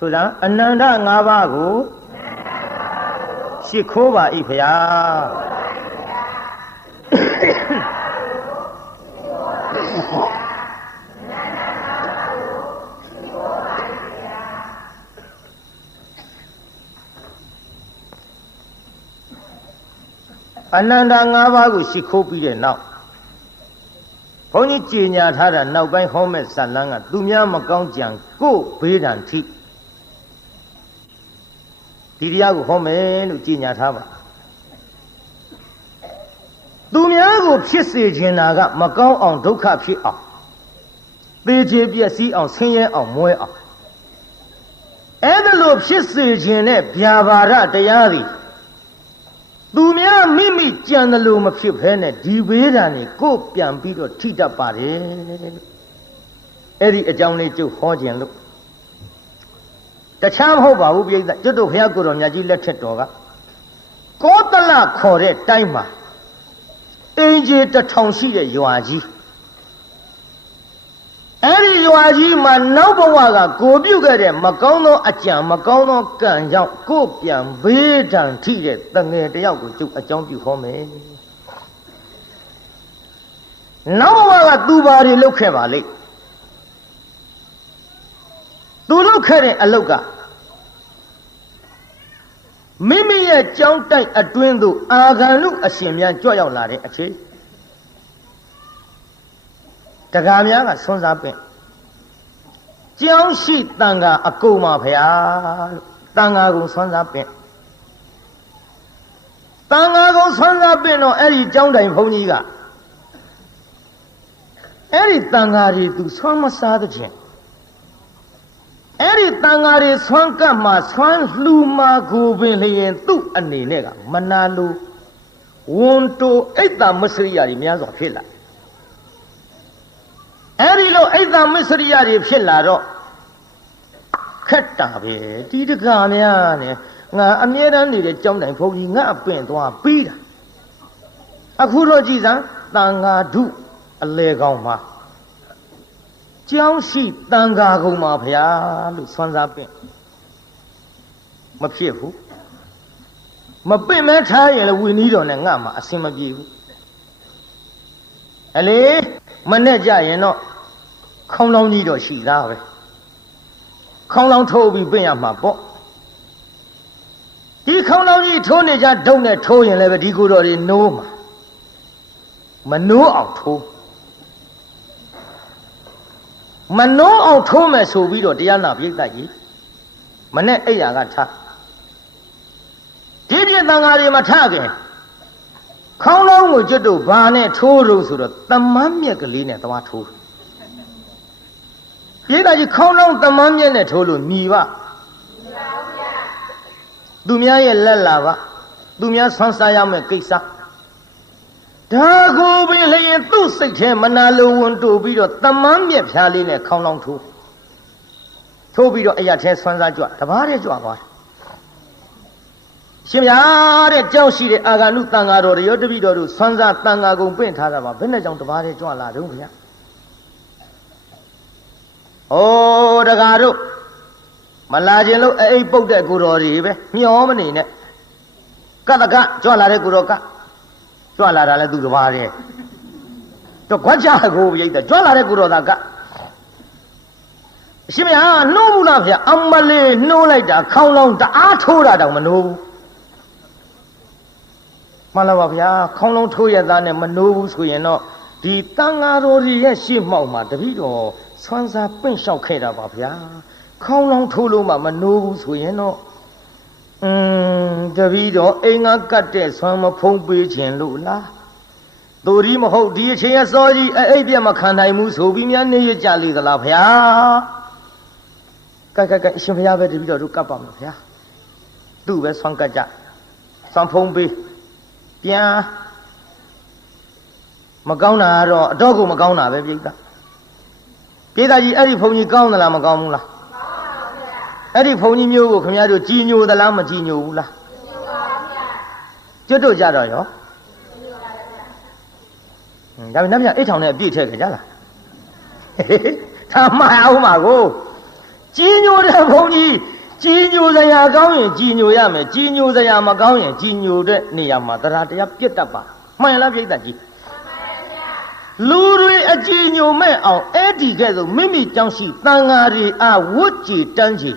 ဆိုတော့အနန္တ၅ပါးကိုရှိခိုးပါ၏ဖျားအနန္တ၅ပါးကိုရှိခိုးပြီးတဲ့နောက်ဘုန်းကြီးကြေညာထားတာနောက်ပိုင်းဟောမဲ့ဇာလန်းကသူများမကောင်းကြံကိုယ်ဘေးဒဏ်ထိဒီတရားကိုဟောမယ်လို့ကြေညာထားပါသူများကိုဖြစ်စေခြင်းတာကမကောင်းအောင်ဒုက္ခဖြစ်အောင်သေချေပျက်စီးအောင်ဆင်းရဲအောင်မွဲအောင်အဲ့ဒါလို့ဖြစ်စေခြင်းနဲ့ဗျာပါဒတရားတွေသူများမိမိကြံတယ်လို့မဖြစ်ဘဲနဲ့ဒီဘေးဒဏ်တွေကိုပြန်ပြီးတော့ထိတတ်ပါတယ်အဲ့ဒီအကြောင်းလေးကျုပ်ဟောခြင်းလို့တခြားမဟုတ်ပါဘူးပြိဿကျွတ်တို့ဘုရားကိုယ်တော်မြတ်ကြီးလက်ထက်တော်ကကောသလခေါ်တဲ့တိုင်းမှာအင်ဂျီ1000ရှိတဲ့ရွာကြီးအဲ့ဒီရွာကြီးမှာနောက်ဘဝကကိုပြုတ်ခဲ့တဲ့မကောင်းသောအကြံမကောင်းသောကံကြောင့်ကိုပြန်ဘေးဒဏ်ထိတဲ့တငယ်တယောက်ကိုကျုပ်အကြောင်းပြုဟောမယ်နောက်ဘဝကသူဘာတွေလုပ်ခဲ့ပါလိမ့်သူလုပ်ခဲ့တဲ့အလုပ်ကမိမိရဲ့ကြောင်းတိုက်အတွင်းသို့အာဂန္တုအရှင်များကြွရောက်လာတဲ့အချိန်တကားများကဆွမ်းစားပင့်ကြောင်းရှိတန်ခါအကုန်ပါဗျာလို့တန်ခါကုံဆွမ်းစားပင့်တန်ခါကုံဆွမ်းစားပင့်တော့အဲ့ဒီကြောင်းတိုင်ဘုန်းကြီးကအဲ့ဒီတန်ခါတွေသူဆွမ်းမစားတဲ့ချင်းအဲ့ဒီတန်ဃာတွေဆွမ်းကပ်မှာဆွမ်းလှူမှာကိုပင်လျင်သူ့အနေနဲ့ကမနာလိုဝန်တိုအိတ်တာမစ္စရိယတွေများစွာဖြစ်လာအဲ့ဒီလိုအိတ်တာမစ္စရိယတွေဖြစ်လာတော့ခက်တာပဲဒီတကားများနဲ့ငါအမြဲတမ်းနေတဲ့ကြောင်းတိုင်ဘုန်းကြီးငါအပင့်သွားပြီးတာအခုတော့ကြည်စမ်းတန်ဃာဓုအလေကောင်းမှာကြောင်းရှိတန်ခါကုန်ပါဗျာလို့ဆွမ်းစားပင့်မဖြစ်ဘူးမပင့်မဲထားရင်လည်းဝီနီးတော်နဲ့ငါမှအဆင်မပြေဘူးအလေမနဲ့ကြရင်တော့ခေါင်းလောင်းကြီးတော့ရှိသားပဲခေါင်းလောင်းထိုးပြီးပင့်ရမှာပေါ့ဒီခေါင်းလောင်းကြီးထိုးနေကြဒုတ်နဲ့ထိုးရင်လည်းပဲဒီကိုယ်တော်တွေနိုးမှာမနိုးအောင်ထိုးမနှောအောင်ထိုးမယ်ဆိုပြီးတော့တရားနာပြိတ္တကြီးမနဲ့အိယာကထားဒီပြည့်တန်ဃာတွေမထခင်ခေါင်းလုံးကိုကျွတ်တို့ဘာနဲ့ထိုးလို့ဆိုတော့တမန်းမြက်ကလေးနဲ့သွားထိုးပြိတ္တကြီးခေါင်းလုံးတမန်းမြက်နဲ့ထိုးလို့ညီပါသူများရဲ့လက်လာပါသူများဆွမ်းစားရမယ့်ကိစ္စဒါကိုပင်လျင်သူ့စိတ်ထဲမနာလိုဝန်တိုးပြီးတော့တမန်းမြက်ဖြားလေးနဲ့ခေါင်းလောင်းထိုးပြီးတော့အရာထဲဆွမ်းစားကြွတဘာတဲ့ကြွသွားရှင်ဗျာတဲ့ကြောက်ရှိတဲ့အာဂန္တုတန်ဃာတော်တွေရောတပိတော်တို့ဆွမ်းစားတန်ဃာကုံပင့်ထားတာပါဘယ်နဲ့ကြောင့်တဘာတဲ့ကြွလာတော့ဗျာဩတကားတို့မလာခြင်းလို့အိပ်ပုတ်တဲ့ကိုတော်တွေပဲမျောမနေနဲ့ကတကကြွလာတဲ့ကိုတော်ကကြွလာတာလဲသူတစ်ပါးတဲ့တော့ခွက်ချကိုပြိတ္တကြွလာတဲ့ကိုတော်သားကအရှင်မဟာနှိုးဘူးလားဗျာအမလေးနှိုးလိုက်တာခေါင်းလောင်းတအားထိုးတာတောင်မနှိုးဘူးမှန်လားပါဗျာခေါင်းလောင်းထိုးရသားနဲ့မနှိုးဘူးဆိုရင်တော့ဒီတန်ဃာတော်ကြီးရဲ့ရှေ့မှောက်မှာတပည့်တော်ဆွမ်းစားပင့်လျှောက်ခဲ့တာပါဗျာခေါင်းလောင်းထိုးလို့မှမနှိုးဘူးဆိုရင်တော့တပည့်တော်အိမ်ကကတ်တဲ့ဆွမ်းမဖုံးပေးခြင်းလို့လားသူဒီမဟုတ်ဒီအချိန်အစောကြီးအိပ်ပြက်မခံနိုင်ဘူးဆိုပြီးများနေရကြလေသလားဗျာကဲအရှင်ဘုရားပဲတပည့်တော်တို့ကပ်ပါမယ်ဗျာသူ့ပဲဆွမ်းကတ်ကြဆွမ်းဖုံးပေးပြန်မကောင်းတာကတော့အတော့ကိုမကောင်းတာပဲပြိတ္တာကြီးအဲ့ဒီဘုံကြီးကောင်းသလားမကောင်းဘူးလားအဲ့ဒီဘုံကြီးမျိုးကိုခင်ဗျားတို့ကြည်ညိုသလားမကြည်ညိုဘူးလားကျွတ်တို့ကြတော့ရောဒါပေမဲ့အိတ်ထောင်နဲ့အပြည့်ထည့်ကြလားဒါမှအောင်ပါကို ကြီးညိုတဲ့ဘုန်းကြီးကြီးညိုစရာကောင်းရင်ကြီးညိုရမယ်ကြီးညိုစရာမကောင်းရင်ကြီးညိုတဲ့နေရာမှာတရားတရားပြတ်တတ်ပါမှန်လားပြိတ္တကြီးလူတွေအကြည်ညိုမဲ့အောင်အဲ့ဒီကဲ့သို့မိမိကြောင့်ရှိတန်ဃာတွေအားဝတ်ကြည်တန်းကြည်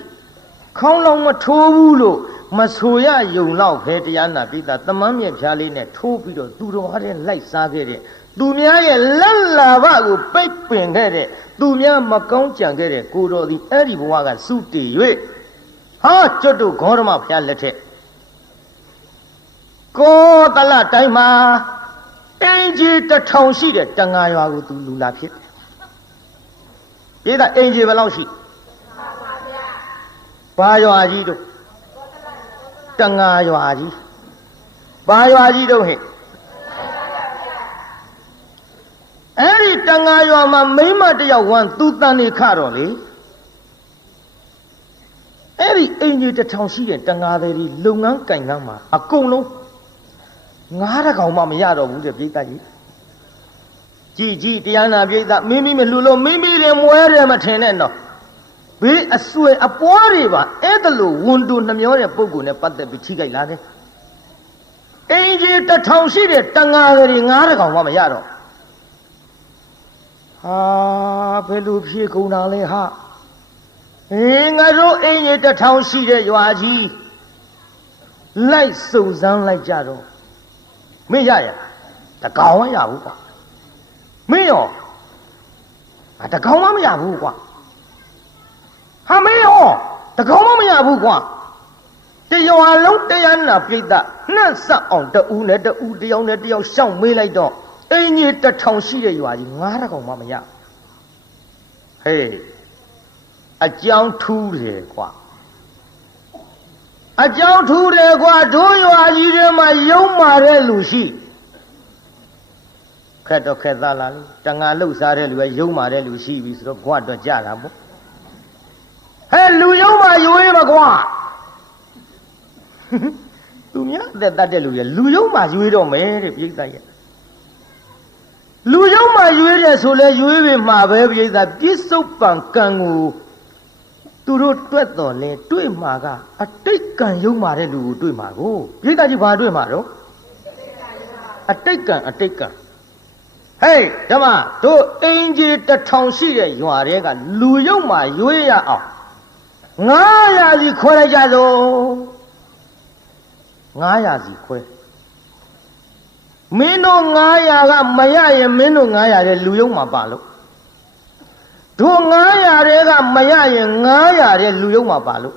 ခေါင်းလုံးမထိုးဘူးလို့မဆိုရယုံတော့ဖဲတရားနာပိတာတမန်မြက်ဖြားလေးနဲ့ထိုးပြီးတော့သူတော်ဟာတဲ့လိုက်စားခဲ့တဲ့သူများရဲ့လက်လာဘကိုပိတ်ပင်ခဲ့တဲ့သူများမကောင်းကြံခဲ့တဲ့ကိုတော်သည်အဲ့ဒီဘဝကစုတည်၍ဟာကျွတ်တို့ဂေါရမဖျားလက်ထက်ကောတလတိုင်းမှာအင်ကြီးတစ်ထောင်ရှိတဲ့တန်ဃာရွာကိုသူလူလာဖြစ်တယ်။ပြေးတာအင်ကြီးဘယ်လောက်ရှိဘာရွာကြီးတို့တန်ဃာရွာကြီးဘာရွာကြီးတို့ဟဲ့အဲ့ဒီတန်ဃာရွာမှာမိန်းမတစ်ယောက်ဝမ်းသူတန်နေခတော့လေအဲ့ဒီအင်ကြီးတစ်ထောင်ရှိတဲ့တန်ဃာတွေလုပ်ငန်းကင်ငန်းမှာအကုန်လုံးငါးတကောင်မှမရတော့ဘူးတဲ့ပြိတ္တကြီးကြည်တရားနာပြိတ္တမိမိမလှူလို့မိမိလည်းမွဲတယ်မထင်နဲ့တော့ဘေးအဆွဲအပွားတွေပါအဲ့ဒါလို့ဝန်တူနှမျောတဲ့ပုဂ္ဂိုလ်နဲ့ပတ်သက်ပြီးထိခိုက်လာတယ်အင်ကြီးတစ်ထောင်ရှိတဲ့တန်ဃာတွေငါးတကောင်မှမရတော့ဟာဘယ်လိုဖြေကုန်တာလဲဟာငါတို့အင်ကြီးတစ်ထောင်ရှိတဲ့ရွာကြီးလိုက်စုံစမ်းလိုက်ကြတော့မင်းရရတကောင်မရဘူးကွာမင်းရောတကောင်မရဘူးကွာဟာမင်းရောတကောင်မရဘူးကွာတရွာလုံးတရားနာပြိတ္တနှက်ဆက်အောင်တူနဲ့တူတယောက်နဲ့တယောက်ရှောက်မေးလိုက်တော့အင်းကြီးတစ်ထောင်ရှိတဲ့ရွာကြီးငါးတကောင်မရဟေးအကြောင်းထူးတယ်ကွာအကြောင်းထူးတယ်ကွာတို့ရွာကြီးထဲမှာယုံမာတဲ့လူရှိခက်တော့ခက်သားလားတန်ငါလှုပ်ရှားတဲ့လူပဲယုံမာတဲ့လူရှိပြီဆိုတော့ကွာတော့ကြတာပေါ့ဟဲ့လူယုံမာရွေးမကွာသူများအသက်တတ်တဲ့လူရလူယုံမာရွေးတော့မယ်တဲ့ပြိဿရဲ့လူယုံမာရွေးတယ်ဆိုလဲရွေးပြီမှာပဲပြိဿပြစ္ဆုတ်ပံကံကိုသူတို့တွက်တော်လဲတွေ့မှာကအတိတ်ကံယုံမာတဲ့လူကိုတွေ့မှာကိုပြိဿကြီးဘာတွေ့မှာတော့အတိတ်ကံဟေးဓမ္မတို့အင်ကြီးတစ်ထောင်ရှိတဲ့ရွာတွေကလူယုံမာရွေးရအောင်900စီခွဲလိုက်ကြစို့900စီခွဲမင်းတို့900ကမရရင်မင်းတို့900တဲ့လူယုံမာပါလို့တို့900တွေကမရရင်900တဲ့လူယုံမာပါလို့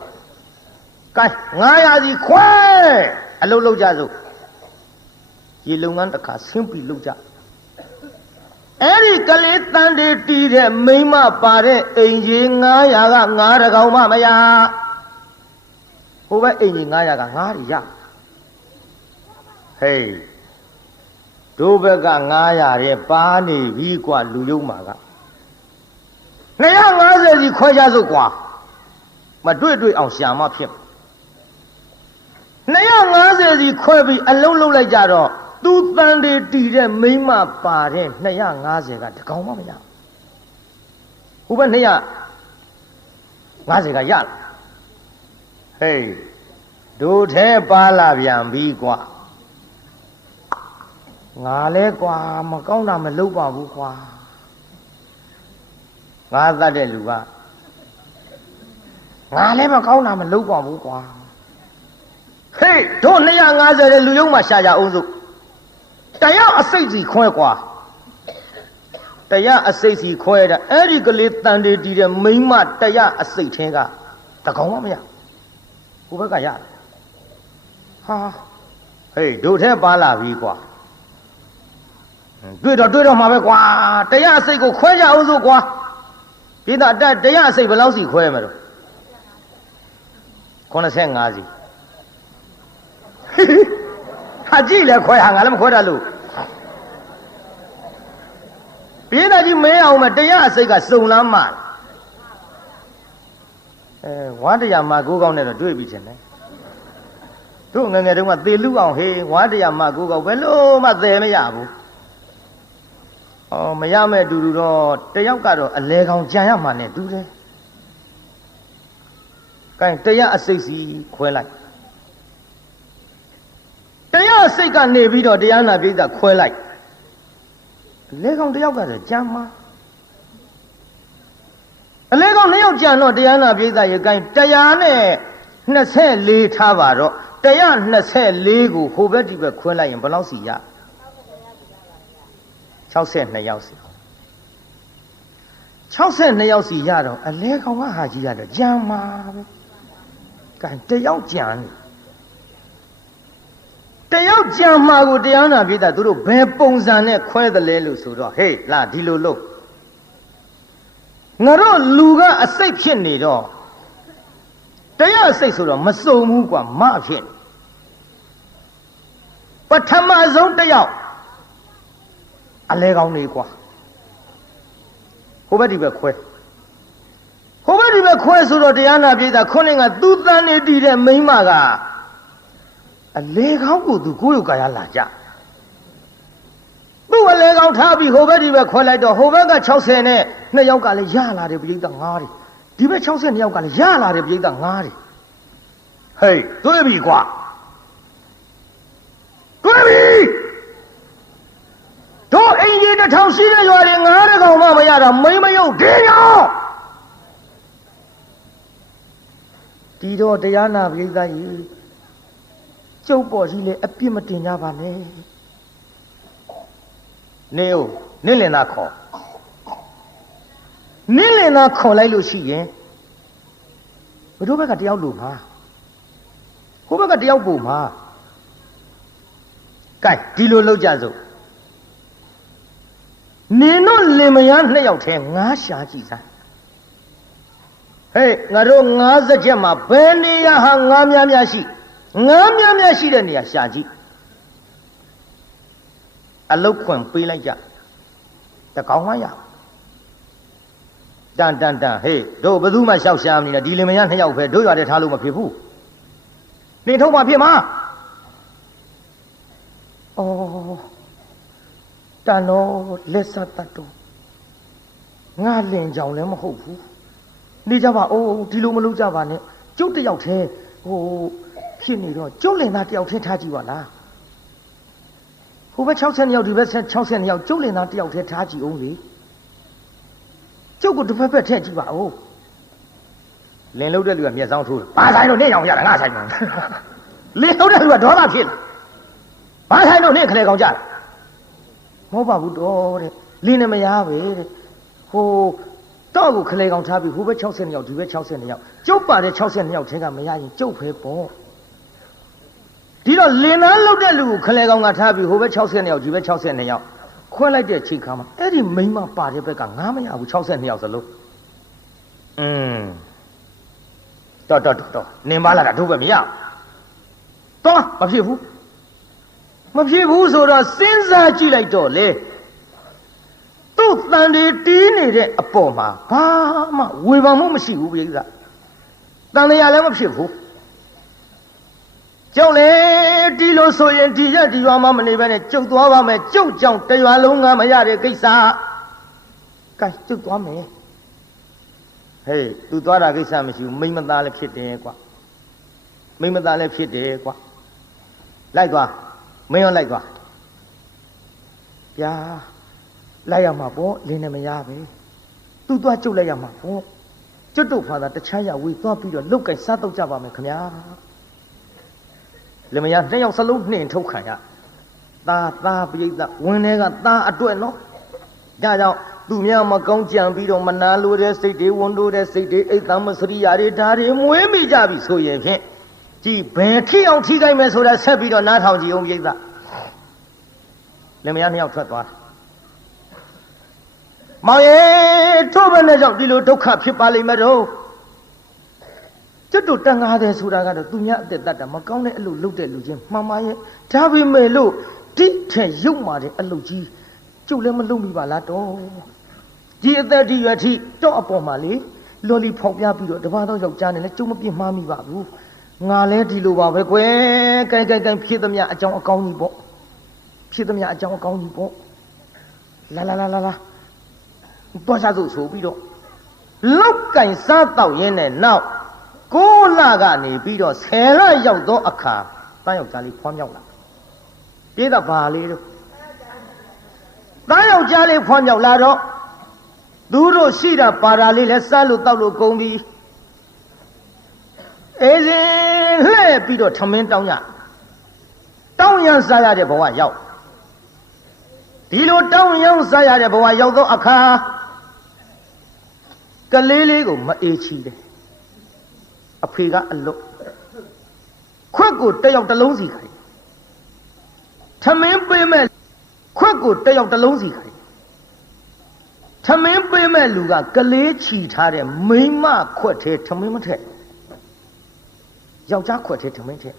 ကဲ900စီခွဲအလုပ်လုပ်ကြစို့ရေလုပ်ငန်းတစ်ခါဆင်းပြီးလုပ်ကြအဲ့ဒီကလေးတန်တေတီးတဲ့မိန်းမပါတဲ့အိမ်ကြီး900က9တကောင်မှမရဟိုဘက်အိမ်ကြီး900က9တွေရဟေးတို့ဘက်က900တဲ့ပါနေပြီกว่าလူယုံမှာက250စီခွဲကြစို့กว่าမတွေ့အောင်ရှာမှဖြစ်250စီခွဲပြီးအလုံးလုံးလိုက်ကြတော့သူတန်တေတီတဲ့မိမပါတဲ့250ကတကောင်မှမရဟိုဘက်250ကရလားဟေးတို့ထဲပါလာပြန်ပြီကွာငါလဲကွာမကောင်းတာမလုပ်ပါဘူးကွာငါသတ်တဲ့လူကငါလဲမကောင်းတာမလုပ်ပါဘူးကွာဟေးတို့250တဲ့လူယုံမှာရှာကြအောင်စို့တရားအစိတ်စီခွဲကွာတရားအစိတ်စီခွဲတာအဲ့ဒီကလေးတန်တေတီတဲ့မိန်းမတရားအစိတ်ထင်းကတကောင်မှမရဟိုဘက်ကရဟာဟေးတို့ထဲပါလာပြီကွာတွေ့တော့မှာပဲကွာတရားအစိတ်ကိုခွဲကြအောင်စို့ကွာဒီတော့တရားအစိတ်ဘယ်လောက်စီခွဲမှာတော့85စီဟာကြည့်လဲခွဲဟာငါလည်းမခွဲတတ်လို့ပြေးတာကြီးမဲအောင်မတရားအစိတ်ကစုံလမ်းမှာဝါတရားမှာကိုးကောင်းနဲ့တော့တွေ့ပြီချင်းတယ်တို့ငငယ်တုန်းကသေလူအောင်ဟေးဝါတရားမှာကိုးကောင်းဘယ်လို့မှသေမရဘူးမရမဲ့တူတူတော့တယောက်ကတော့အလဲကောင်ကြံရမှာနဲ့တူတယ် Cái tây á xây gì khỏe lại tây á xây cả nề bí đó tây á là bí đã khỏe lại lấy không tây á cả rồi chăm mà lấy không lấy không chăm nó tây á là bí đã cái tây á này nó sẽ lì thà vào rồi tây á nó sẽ lì của hồ bé đi về khỏe lại bao lâu xí ya cháu xem này yêu xí cháu xem này yêu xí ya rồi lấy không á hà gì ya rồi chăm mà cái tây á chăm tây áo chạm mà của tây áo nào biết ta tụi nó bé bông ra này khoe được lấy lũ số đó hey là đi lô lô ngờ đó lũ cái ở xây phiền này đó tây áo xây số đó mà số mu quả mã phiền bắt tham mà giống tây áo anh lấy gạo này quả hôm nay đi về khoe hôm nay đi về khoe số đó tây áo nào biết ta khoe này ngà tụt ra này đi ra mấy mà cả lấy gạo của tụi cô yêu cái là chả, bố lấy gạo thà bị hồ bé đi về khoai lại đó hồ bé cái cháu xe này, nó yêu cái là giá là để bị tặng ngã đi, đi về cháu xe này yêu cái là giá là để bị tặng ngã đi, hey, tôi bị quá, tôi bị, đó anh đi đến thằng sĩ này rồi thì ngã đấy không mà bây giờ mấy yêu thế nhau, đi đó thì anh nào bị cái gì châu bò gì lên ấp mà tiền nhà bạn này, nếu nên lên nào khó lại lúc gì vậy, bữa đó cái đeo lùm ha, hôm cái đeo bùm ha, cái đi lô lâu cha rồi, nên nó lên mà ăn này yêu thèm ngã xa gì ra, hey ngã rồi ngã ra chứ mà bên này hàng ngã mía gì ngã mía gì đấy nè xa gì à lâu quên pi lại chả ta có ngay à đan hey đâu bây giờ mà sao xem này đi lên mà ăn hay yêu phải đâu vào để tháo luôn mà phiền phu nên thâu mà phiền mà ta nó lết sát ta đâu ngã lên giàu lên mà hậu phu đi ra vào đi luôn mà lúc ra vào này chút thì yêu thế phiền này rồi chút lên nào yêu thế tha gì vào là hồ bé cháu xem nhau thì bé cháu xem nhau chút lên nào yêu thế tha gì ông đi chút cũng được phải thế gì vào lên lâu đây lừa miệt rong thu ba sai rồi nên nhau nhà là ngã sai mà lên lâu đây lừa đó là phiền ba sai rồi nên khơi con chả mua bảo bút đó đấy lên này mà giá về hồ đó cũng khơi con chả bị hồ bé cháu xem nhau thì bé cháu xem nhau chút bà để cháu xem nhau thế cả mà giá gì chút phải bỏ đi đó lên nào lâu đây lừa khơi con chả bị hồ bé cháu xem nhau thì bé cháu xem nhau khoe lại để chỉ khám ấy thì mình mà bà để bé cả ngã mà nhà của cháu xem nhau rồi luôn đó nên bà là đã thu về mình à đó mà phía phú số đó sinh ra chỉ lại đó lệ tôi tàn đi tí này đấy bỏ mà ba mà vui bằng mà xỉu bây giờ tàn đi lại mà phía phú cháu lệ đi lô số yên đi ra đi vào mà mình bên này cháu tua vào mẹ cháu cháu tay vào lông ngà mà ra để cái xa cái cháu tua mẹ hey tu tua ra cái xa mà xỉu mình mà ta lại phiền đấy quá lại tua mấy ông lại qua, ya, lại mà bố lên này mà ya về, tôi chụp lại mà bố, chút đâu phải là ta chạy vào quỳ tôi bây giờ lúc cảnh sát tao trả vào mày không ya, lên mà ya, cái ông sát lúc nên thâu khai ya, ta bây giờวันนี้ก็ta ở tuổi nó, nhà cháu, tụi mình mà công chuyện bây giờ mà na lúa để xây để vốn lúa để xây để ấy tao mà xử lý gì đó thì mới bị trả bị soi vậy phê. chỉ bé khi ông thi cái mấy số đã sẽ bị đó nát thằng gì ông vậy đó, lên mấy anh nhau thuật toán, mà ye cho bên này dọc đi lối đâu khắp phía ba lên mà đâu, chút đồ tăng ngà để số ra cái đó tụi nhá để đặt mà con này lù để lù gì, mà ye cha vì mấy lù tí thể dùng mà để lù chi, chú lên mà lù bị bà lá đó, chỉ để đi về thì cho bỏ mà lấy, loli phọc ra bị đó, để vào đó dọc cha này là chú mà bị ma mi bà luôn. ngà lẽ đi lù vào về quê cái phía tâm nhà trong con như bộ phía tâm nhà trong con như bộ la tôi ra rủ số bị độ lúc cảnh sát tàu yên này nào ကိုလာကနေပြီးတော့ဆယ်လရောက်သောအခါတန်းယောက်ျားလေးဖွားမြောက်လာပြေးတော့ဘာလေးတို့တန်းယောက်ျားလေးဖွားမြောက်လာတော့သူတို့ရှိတာပါတာလေးလဲစားလို့တောက်လို့ကုန်ပြီအေးစဉ်လှဲ့ပြီးတော့ထမင်းတောင်းရန်စားရတဲ့ဘဝရောက်ဒီလိုတောင်းရန်စားရတဲ့ဘဝရောက်သောအခါကလေးလေးကိုမအေးချီတယ်အဖေကအလွတ်ခွက်ကိုတယောက်တစ်လုံးစီခိုင်းထမင်းပေးမဲ့ခွက်ကိုတယောက်တစ်လုံးစီခိုင်းထမင်းပေးမဲ့လူကကလေးချီထားတဲ့မိန်းမခွက်ထဲထမင်းမထက်ယောက်ျားခွက်ထဲထမင်းထက်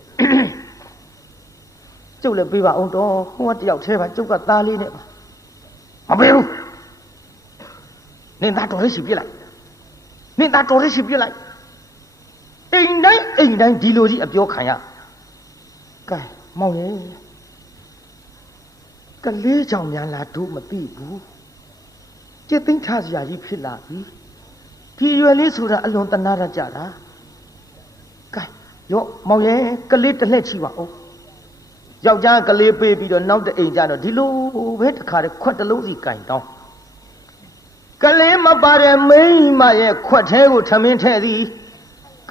ကျုပ်လည်းပေးပါအောင်တော့ဟိုကတယောက်ထဲပါကျုပ်ကသားလေးနဲ့ပါမပေးဘူးနင်သားတော်လေးရှိပြစ်လိုက်နင်သားတော်လေးရှိပြစ်လိုက်အိမ်တိုင်းဒီလိုကြီးအပြောခံရကဲမောင်ရေကလေးကြောင့်များလားတို့မသိဘူးကျက်သိမ်းထားစရာကြီးဖြစ်လာပြီဒီရွယ်လေးဆိုတာအလွန်တနာရကြတာကဲရောမောင်ရေကလေးတစ်လက်ချီပါဦးယောက်ျားကလေးပေးပြီးတော့နောက်တအိမ်ကျတော့ဒီလိုပဲတခါတည်းခွက်တစ်လုံးစီကင်တောင်းကလေးမပါတဲ့မိန်းမရဲ့ခွက်ထဲကိုထမင်းထည့်သည်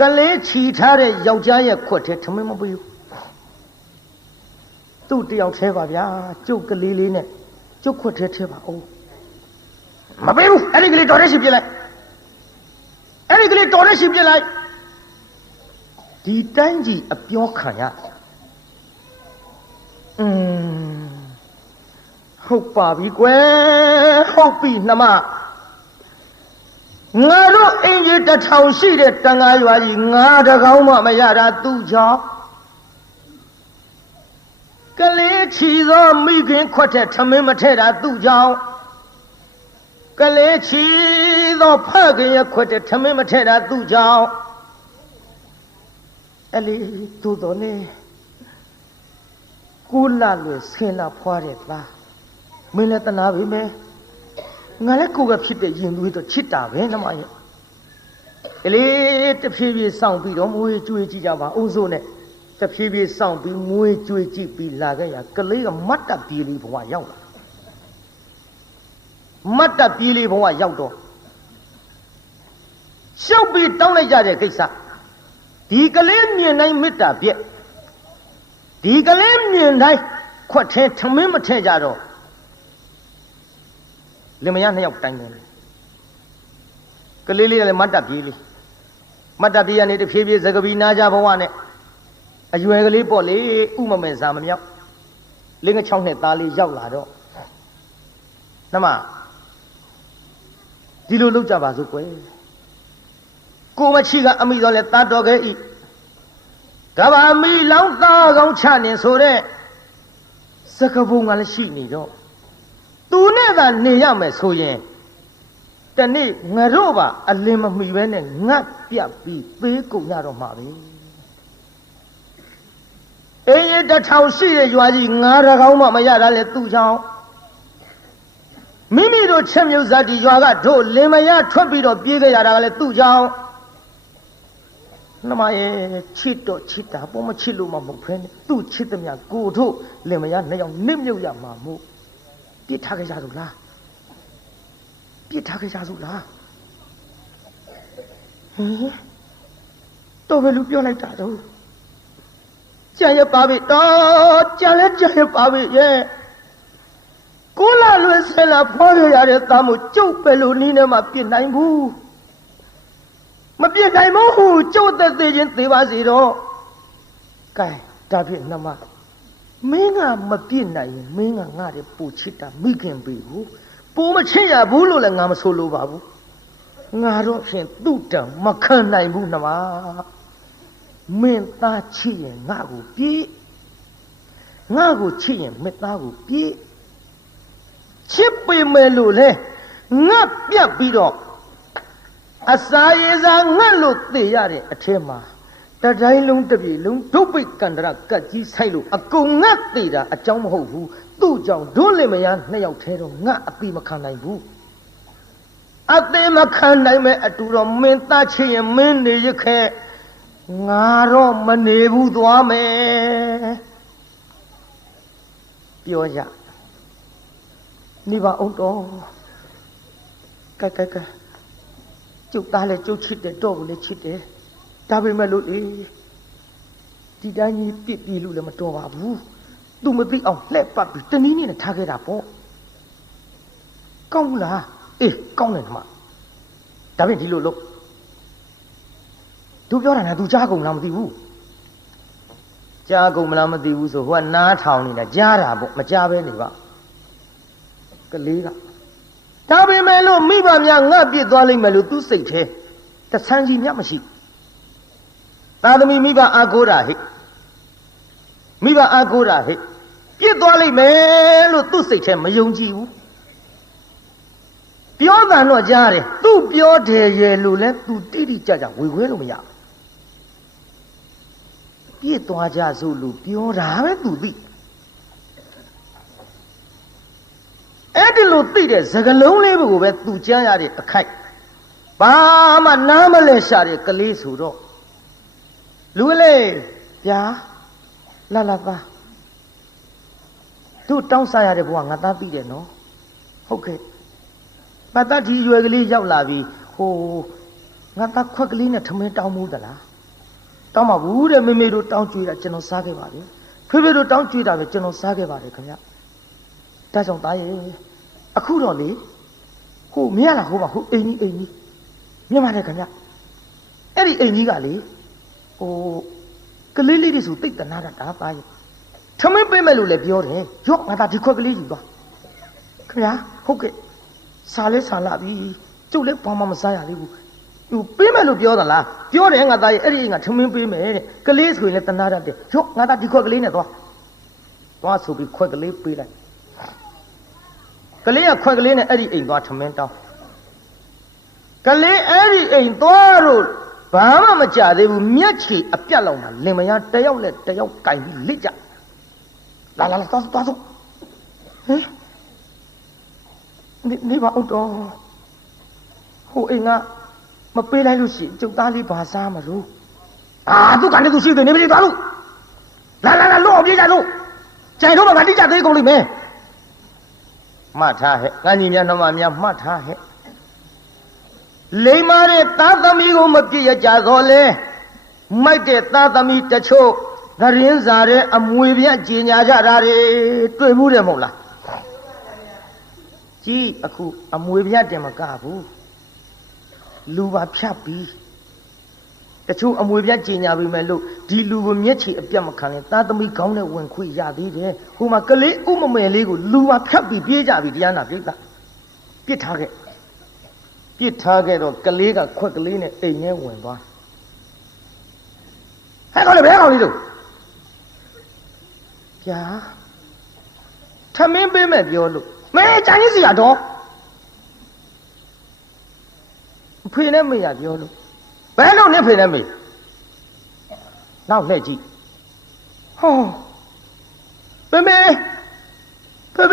ကလေးချီထားတဲ့ယောက်ျားရဲ့ခွက်ထဲထမင်းမပေးဘူးသူ့တယောက်ထဲပါဗျာကျုပ်ကလေးလေးနဲ့ကျုပ်ခွက်ထဲထဲပါအောင်မပေးဘူးအဲ့ဒီကလေးတော်ရဲရှိပြလိုက်အဲ့ဒီကလေးတော်ရဲရှိပြလိုက်ဒီတိုင်းကြီးအပြောခံရဟုတ်ပါပြီကွယ်ဟုတ်ပြီနှမငါတို့အင်ကြီးတစ်ထောင်ရှိတဲ့တန်ဃာရွာကြီးငါတကောင်းမှမရတာသူ့ကြောင့်ကလေးချီသောမိခင်ခွက်တဲ့ထမင်းမထဲတာသူ့ကြောင့်ကလေးချီသောဖခင်ရဲ့ခွက်တဲ့ထမင်းမထဲတာသူ့ကြောင့်အဲ့လေသူ့တော်နေကိုလာလွယ်ဆင်းလာဖွားတဲ့သားမင်းလည်းတနာပြီမယ်ငါလည်းကိုယ်ကဖြစ်တဲ့ရင်သွေးတော့ချစ်တာပဲနှမရဲ့ကလေးတဖြည်းဖြည်းစောင့်ပြီးတော့မွေးကြွေးကြည့်ကြပါဦးစိုးနဲ့တဖြည်းဖြည်းစောင့်ပြီးမွေးကြွေးကြည့်ပြီးလာခဲ့ရကလေးကမတ်တပ်ပြေးလေးဘဝရောက်လာမတ်တပ်ပြေးလေးဘဝရောက်တော့ရှုပ်ပြီးတောင်းလိုက်ကြတဲ့ကိစ္စဒီကလေးမြင်တိုင်းမေတ္တာပြည့်ဒီကလေးမြင်တိုင်းခွက်ထဲထမင်းမထဲကြတော့လင်မယားနှစ်ယောက်တိုင်းတယ်ကလေးလေးလည်းမတ်တပ်ပြေးလေးမတ်တပ်ပြေးကနေတဖြည်းဖြည်းသကပီနာကြဘဝနဲ့အရွယ်ကလေးပေါ့လေဥမမဲစာမမြောက်လင်းင6နှစ်သားလေးရောက်လာတော့နှမဒီလိုလုပ်ကြပါစို့ကွယ်ကိုမချီကအမိတော်လဲသားတော်ခဲ့ဤကဘာမီလောင်းသားကောင်းချနေဆိုတဲ့စကပုံကလည်းရှိနေတော့သူနဲ့သာနေရမယ်ဆိုရင်တနေ့ငါတို့ပါအလင်းမမီပဲနဲ့ငတ်ပြတ်ပြီးသေးကုန်ရတော့မှာပဲအေးတစ်ထောင်ရှိတဲ့ရွာကြီးငါးရကောင်းမှမရတာလေသူ့ချောင်းမိမိတို့ချက်မြုပ်ဇာတိရွာကတို့လင်မယားထွက်ပြီးတော့ပြေးခဲ့ရတာကလည်းသူ့ချောင်းနှမရဲ့ချစ်တော့ချစ်တာပေါ်မချစ်လို့မှမဟုတ်ဖ ೇನೆ သူ့ချစ်သမျှကိုတို့လင်မယားနှစ်ယောက်နစ်မြုပ်ရမှာမို့ပြစ်ထားခဲ့ကြလို့လားပြစ်ထားခဲ့ကြစို့လားဟင်တော့ဘယ်လိုပြောလိုက်တာတော့ကြံရပါပြီတော့ကြံလဲကြံရပါပြီရဲ့ကိုလာလွယ်ဆဲလာဖွားရရတဲ့သားမို့ကျုပ်ပဲလို့နီးနေမှပြစ်နိုင်ဘူးမပြစ်နိုင်မို့ဟိုကျုပ်သက်သေးချင်းသေးပါစီတော့ကဲဒါဖြင့်နှမမင်းကမပြစ်နိုင်ရင်မင်းကငါ့ရဲ့ပူချစ်တာမိခင်ပြီဘူးပူမချစ်ရဘူးလို့လည်းငါမဆိုလိုပါဘူးငါတော့ဖြင့်သူ့တံမခံနိုင်ဘူးနှမမင်းသားချစ်ရင်ငါ့ကိုပြေးငါ့ကိုချစ်ရင်မင်းသားကိုပြေးချစ်ပေမဲ့လို့လေငါပြတ်ပြီးတော့အစာရေစာငတ်လို့သိရတဲ့အထက်မှာတတိုင်းလုံးတစ်ပြေလုံးဒုပိတ်ကန္တရကတ်ကြီးဆိုင်လို့အကုန်ငတ်သိတာအကြောင်းမဟုတ်ဘူးသူ့ကြောင့်ဒုလင်မယားနှစ်ယောက်ထဲတော့ငတ်အပိမခံနိုင်ဘူးအသေးမခံနိုင်မဲ့အတူတော့မင်းသားချစ်ရင်မင်းနေရခဲ့ ငါတော့မနေဘူးသွားမယ်ပြောကြနေပါအောင်တော့ကဲကျုပ်သားလည်းကျုပ်ချစ်တယ်တော့ကိုလည်းချစ်တယ်ဒါပေမဲ့လို့လေဒီတိုင်းကြီးပြစ်ပြီးလို့လည်းမတော်ပါဘူးသူမသိအောင်လှည့်ပတ်ပြီးတနည်းနည်းနဲ့ထားခဲ့တာပေါ့ကောင်းလားအေးကောင်းတယ်ခမဒါပြင်ဒီလိုလို့သူပြောတာနဲ့သူကြားကုန်လားမသိဘူးကြားကုန်မလားမသိဘူးဆိုဟိုကနားထောင်နေတာကြားတာပေါ့မကြားပဲနေပါကလေးကဒါပေမဲ့လို့မိဘများငါပြစ်သွားလိမ့်မယ်လို့သူစိတ်သေးတဆန်းကြီးမြတ်မရှိသာသမီမိဘအာကိုးတာဟိမိဘအာကိုးတာဟိပြစ်သွားလိမ့်မယ်လို့သူစိတ်သေးမယုံကြည်ဘူးပြောတာတော့ကြားတယ်သူပြောတယ်ရဲ့လို့လဲသူတိတိကျကျဝေခွဲလို့မရဘူးပြစ်သွားကြစို့လို့ပြောတာပဲသူသိအဲ့ဒီလိုသိတဲ့စကလုံးလေးကိုပဲသူကြားရတဲ့တခိုက်ဘာမှနားမလဲရှာတဲ့ကလေးဆိုတော့လူလေးဗျာလာပါသူတောင်းစားရတဲ့ဘဝငါသားသိတယ်နော်ဟုတ်ကဲ့ငါသားဒီရွယ်ကလေးရောက်လာပြီဟိုငါသားခွက်ကလေးနဲ့ထမင်းတောင်းမှုသလားတောင်းပါဘူးတဲ့မေမေတို့တောင်းကြွေးတာကျွန်တော်စားခဲ့ပါပြီဖေဖေတို့တောင်းကြွေးတာပဲကျွန်တော်စားခဲ့ပါတယ်ခင်ဗျဒါကြောင့်သားရဲ့အခုတော့လေဟိုမရလားဟိုပါဟိုအိမ်ကြီးမြင်ပါတယ်ခင်ဗျအဲ့ဒီအိမ်ကြီးကလေဟိုကလေးလေးတွေဆိုတိတ်တနာတာဒါသားရဲ့ထမင်းပေးမယ်လို့လည်းပြောတယ်ရော့ငါသားဒီခွက်ကလေးယူသွားခင်ဗျဟုတ်ကဲ့စားလဲစားလာပြီကျုပ်လည်းဘာမှမစားရသေးဘူးသူပေးမယ်လို့ပြောသလားပြောတယ်ငါသားရဲ့အဲ့ဒီအိမ်ကထမင်းပေးမယ်တဲ့ကလေးဆိုရင်လည်းတနာတတ်တယ်ရော့ငါသားဒီခွက်ကလေးနဲ့သွားဆိုပြီးခွက်ကလေးပေးလိုက်ကလေးကခွက်ကလေးနဲ့အဲ့ဒီအိမ်သွားထမင်းတောင်းကလေးအဲ့ဒီအိမ်သွားလို့ဘာမှမကြသေးဘူးမျက်ခြေအပြတ်လောက်မှလင်မယားတယောက်နဲ့တယောက်ကင်ပြီးလိကြလာသွားစို့ဟင်နေပါဦးတော့ဟိုအိမ်ကမပေးလိုက်လို့ရှိကျုပ်သားလေးဘာစားမလို့သူကနေသူရှိတယ်နေမလေးသွားလို့လာလို့အောင်ပြေးကြလို့ကြိုင်တော့မှငါတိကျသေးကုန်လိမ့်မယ်မှတ်ထားဟဲ့ငါညီများနှမများမှတ်ထားဟဲ့လိမ္မာတဲ့သားသမီးကိုမပြည့်ရကြတော့လေမိုက်တဲ့သားသမီးတချို့သတင်းစာတဲ့အမွေပြကြေညာကြတာတွေတွေ့မှုတယ်မဟုတ်လားကြီးအခုအမွေပြတင်မကဘူးလူပါဖြတ်ပြီးတချို့အမွေပြကြေညာပြီမဲ့လို့ဒီလူကိုမျက်ခြေအပြတ်မခံရင်သားသမီးကောင်းတဲ့ဝင်ခွေရသေးတယ်ဟိုမှာကလေးဥမမယ်လေးကိုလူပါဖြတ်ပြီးပြေးကြပြီတရားနာပြိတ္တာပြစ်ထားခဲ့တော့ကလေးကခွက်ကလေးနဲ့အိမ်ထဲဝင်သွားဟဲ့ကောင်လေးဘယ်ကောင်လေးတို့ဗျာထမင်းပေးမယ်ပြောလို့မဲကြိုင်းစီရတော့ဖေနဲ့မေရပြောလို့ဘယ်လိုနဲ့ဖေနဲ့မေနောက်လှည့်ကြည့်ဟော